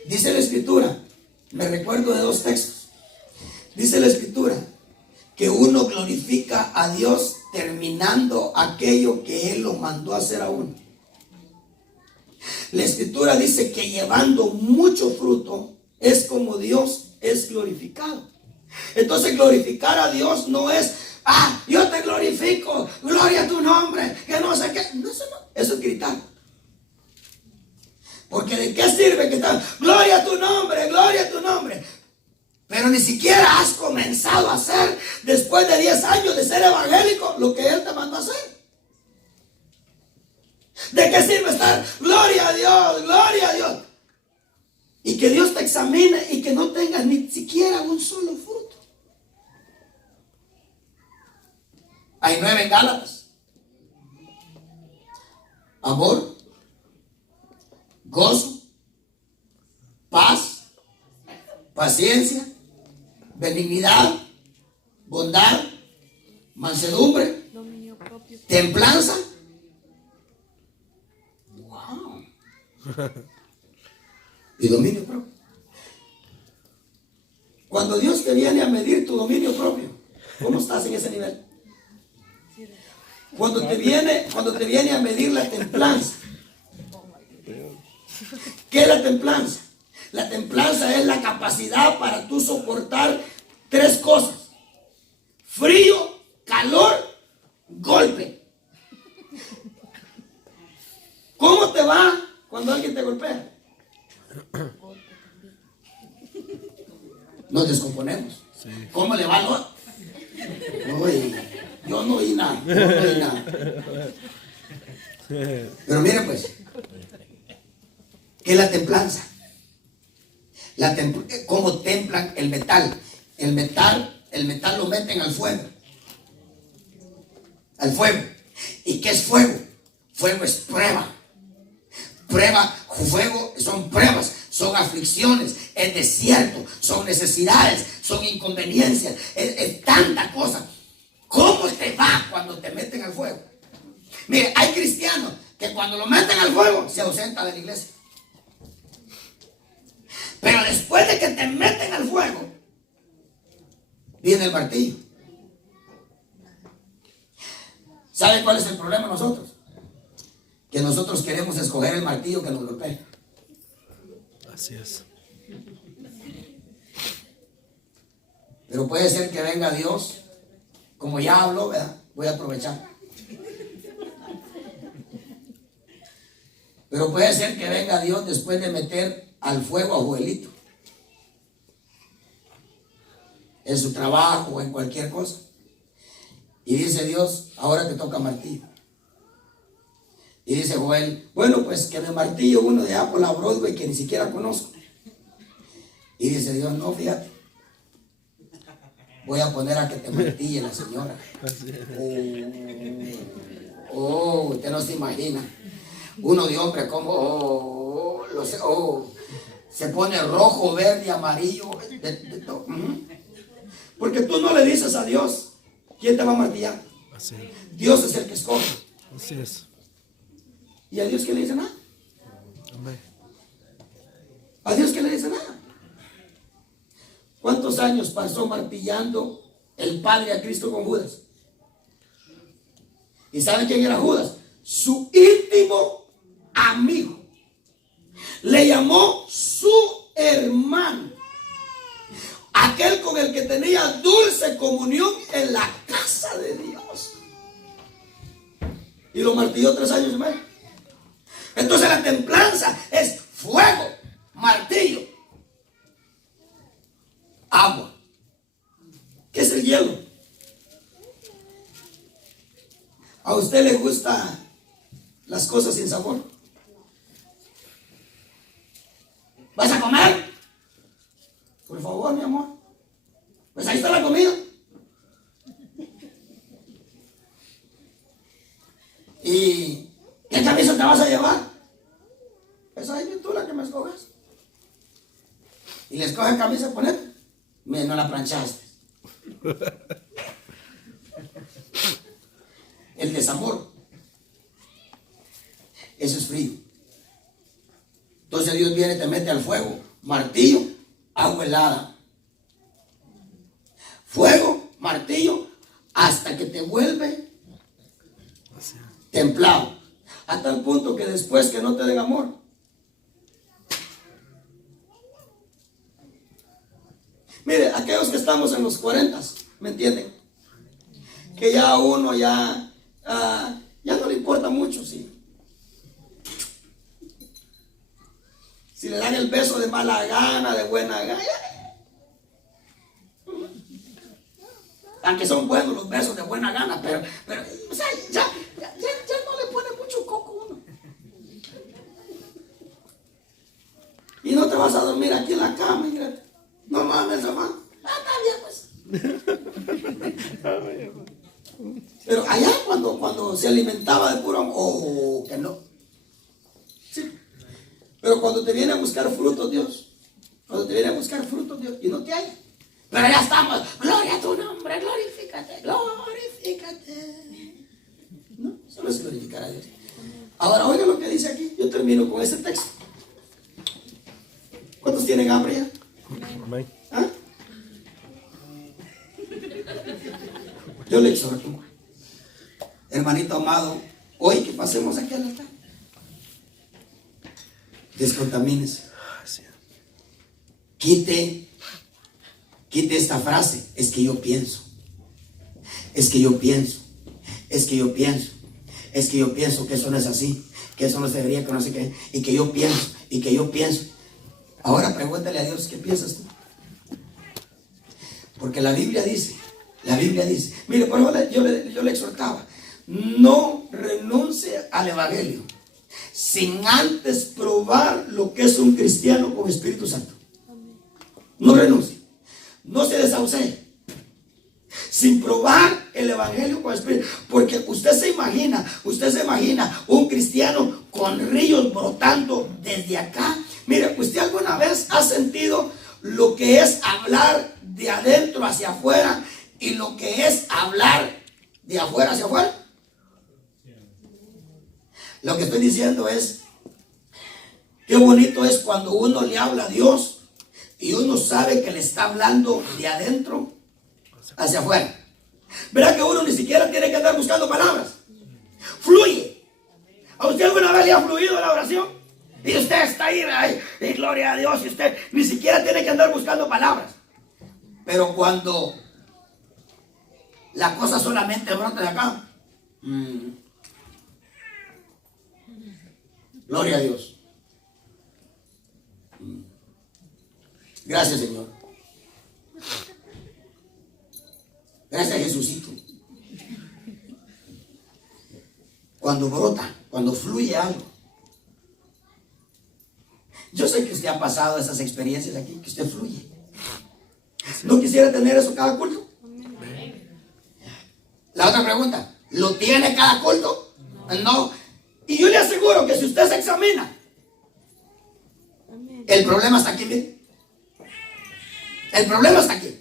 Dice la Escritura, me recuerdo de dos textos. Dice la Escritura que uno glorifica a Dios terminando aquello que Él lo mandó a hacer a uno. La Escritura dice que llevando mucho fruto es como Dios es glorificado. Entonces glorificar a Dios no es, yo te glorifico, gloria a tu nombre, que no sé qué. No, eso es gritar. Porque ¿de qué sirve que tal? Gloria a tu nombre, gloria a tu nombre. Pero ni siquiera has comenzado a hacer, después de 10 años de ser evangélico, lo que Él te mandó a hacer. ¿De qué sirve estar? Gloria a Dios, gloria a Dios. Y que Dios te examine y que no tengas ni siquiera un solo fruto. Hay 9 en Gálatas: amor, gozo, paz, paciencia, benignidad, bondad, mansedumbre, Dominio propio. templanza. Wow. Y dominio propio. Cuando Dios te viene a medir tu dominio propio, ¿cómo estás en ese nivel? Cuando te viene a medir la templanza. ¿Qué es la templanza? La templanza es la capacidad para tú soportar 3 cosas: frío, calor, golpe. ¿Cómo te va cuando alguien te golpea? Nos descomponemos. Sí. ¿Cómo le va al otro? Yo no oí nada. Pero mire pues, ¿qué es la templanza? ¿Cómo templan el metal? El metal lo meten al fuego. Al fuego. ¿Y qué es fuego? Fuego es prueba. Fuego son pruebas, son aflicciones, es desierto, son necesidades, son inconveniencias, es tanta cosa. ¿Cómo te va cuando te meten al fuego? Mire, hay cristianos que cuando lo meten al fuego se ausentan de la iglesia. Pero después de que te meten al fuego, viene el martillo. ¿Sabe cuál es el problema nosotros? que nosotros queremos escoger el martillo que nos golpee. Así es. Pero puede ser que venga Dios, como ya habló, ¿verdad? Voy a aprovechar. Pero puede ser que venga Dios después de meter al fuego a Joelito, en su trabajo o en cualquier cosa. Y dice Dios, ahora te toca martillo. Y dice Joel, bueno, pues que me martillo uno de allá por la Broadway que ni siquiera conozco. Y dice Dios, no, fíjate, voy a poner a que te martille la señora. Usted no se imagina. Uno de hombre como, se pone rojo, verde, amarillo. Porque tú no le dices a Dios, ¿quién te va a martillar? Así es. Dios es el que escoge. Así es. ¿Y a Dios qué le dice nada? Amén. ¿A Dios qué le dice nada? ¿Cuántos años pasó martillando el Padre a Cristo con Judas? ¿Y saben quién era Judas? Su íntimo amigo. Le llamó su hermano. Aquel con el que tenía dulce comunión en la casa de Dios. Y lo martilló 3 años y medio. Entonces la templanza es fuego, martillo, agua. ¿Qué es el hielo? ¿A usted le gustan las cosas sin sabor? ¿Vas a comer? Por favor, mi amor. Pues ahí está la comida. ¿Y qué camisa te vas a llevar? Pues ahí tú la que me escoges. Y le escoges camisa a poner. Mira, no la planchaste. El desamor. Eso es frío. Entonces Dios viene y te mete al fuego. Martillo, agua helada. Fuego, martillo, hasta que te vuelve templado. Hasta el punto que después que no te den amor. Mire, aquellos que estamos en los 40, ¿me entienden? Que ya uno ya no le importa mucho si le dan el beso de mala gana, de buena gana. Aunque son buenos los besos de buena gana, pero o sea, ya no le pone mucho coco uno. Y no te vas a dormir aquí en la cama, mira. No mames, hermano. Está bien, pues. Pero allá cuando se alimentaba de puro amor, que no. Sí. Pero cuando te viene a buscar frutos, Dios, y no te hay. Pero ya estamos, gloria a tu nombre, glorifícate. No, solo es glorificar a Dios. Ahora, oiga lo que dice aquí. Yo termino con ese texto. ¿Cuántos tienen hambre ya? Amén. ¿Ah? Yo le exhorto, hermanito amado, hoy que pasemos aquí al altar, descontamínese. Quite esta frase, es que yo pienso que eso no es así, que eso no se debería, que no sé qué, y que yo pienso. Ahora pregúntale a Dios, ¿qué piensas tú? Porque la Biblia dice, mire, por ejemplo, yo le exhortaba, no renuncie al evangelio sin antes probar lo que es un cristiano con Espíritu Santo. No renuncie, no se desahucie sin probar el evangelio con Espíritu, porque usted se imagina un cristiano con ríos brotando desde acá. Mire, ¿usted alguna vez ha sentido lo que es hablar de adentro hacia afuera y lo que es hablar de afuera hacia afuera? Lo que estoy diciendo es, qué bonito es cuando uno le habla a Dios y uno sabe que le está hablando de adentro hacia afuera. ¿Verdad que uno ni siquiera tiene que andar buscando palabras? Fluye. ¿A usted alguna le ha fluido la oración? Y usted está ahí, ay, y gloria a Dios, y usted ni siquiera tiene que andar buscando palabras. Pero cuando la cosa solamente brota de acá, gloria a Dios. Gracias, Señor. Gracias, Jesucito. Cuando brota, cuando fluye algo. Yo sé que usted ha pasado esas experiencias aquí, que usted fluye. ¿No quisiera tener eso cada culto? La otra pregunta, ¿lo tiene cada culto? No. Y yo le aseguro que si usted se examina, el problema está aquí, mire. El problema está aquí.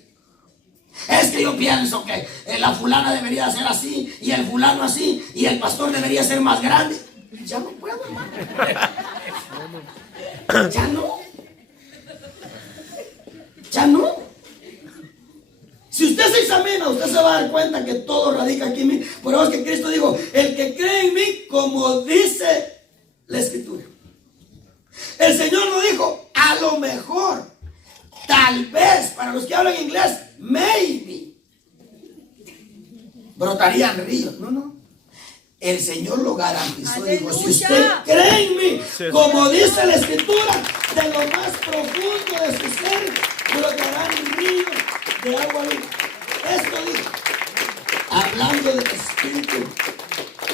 Es que yo pienso que la fulana debería ser así, y el fulano así, y el pastor debería ser más grande. Ya no puedo, hermano. Ya no. Ya no. Si usted se examina, usted se va a dar cuenta que todo radica aquí en mí. Por eso es que Cristo dijo, el que cree en mí, como dice la Escritura. El Señor no dijo, a lo mejor, tal vez, para los que hablan inglés, maybe, brotarían ríos. No, no. El Señor lo garantizó. Dijo, si usted cree en mí, como dice la Escritura, de lo más profundo de su ser, brotarán ríos de agua viva. Esto dijo, hablando del Espíritu,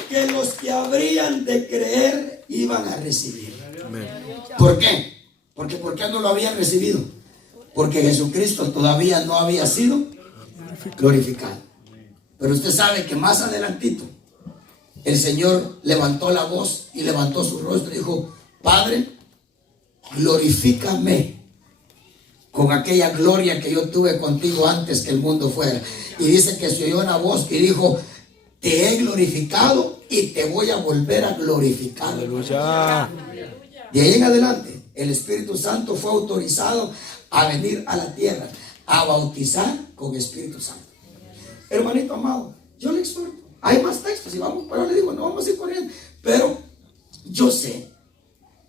que los que habrían de creer iban a recibir. Amén. ¿Por qué? Porque ¿por qué no lo habían recibido? Porque Jesucristo todavía no había sido glorificado. Pero usted sabe que más adelantito el Señor levantó la voz y levantó su rostro y dijo, Padre, glorifícame con aquella gloria que yo tuve contigo antes que el mundo fuera. Y dice que se oyó una voz y dijo, te he glorificado y te voy a volver a glorificar. Aleluya. De ahí en adelante, el Espíritu Santo fue autorizado a venir a la tierra, a bautizar con Espíritu Santo. Hermanito amado, yo le exhorto. Hay más textos y vamos, pero le digo, no vamos a ir corriendo. Pero yo sé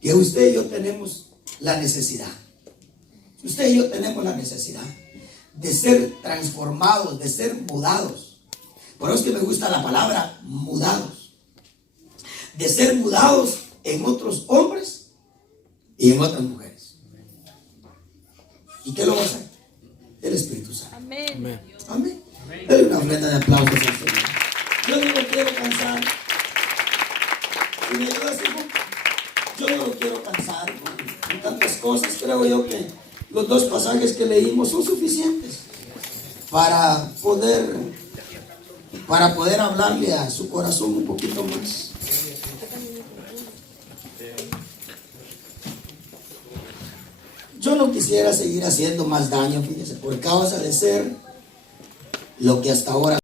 que usted y yo tenemos la necesidad. Usted y yo tenemos la necesidad de ser transformados, de ser mudados. Por eso es que me gusta la palabra mudados. De ser mudados en otros hombres y en otras mujeres. ¿Y qué lo va a hacer? El Espíritu Santo. Amén. Amén. Amén. Dale una ofrenda de aplausos al Señor. Yo no lo quiero cansar. Si me ayudas, hijo, yo no lo quiero cansar con tantas cosas. Creo yo que los dos pasajes que leímos son suficientes para poder hablarle a su corazón un poquito más. Yo no quisiera seguir haciendo más daño, fíjese, por causa de ser lo que hasta ahora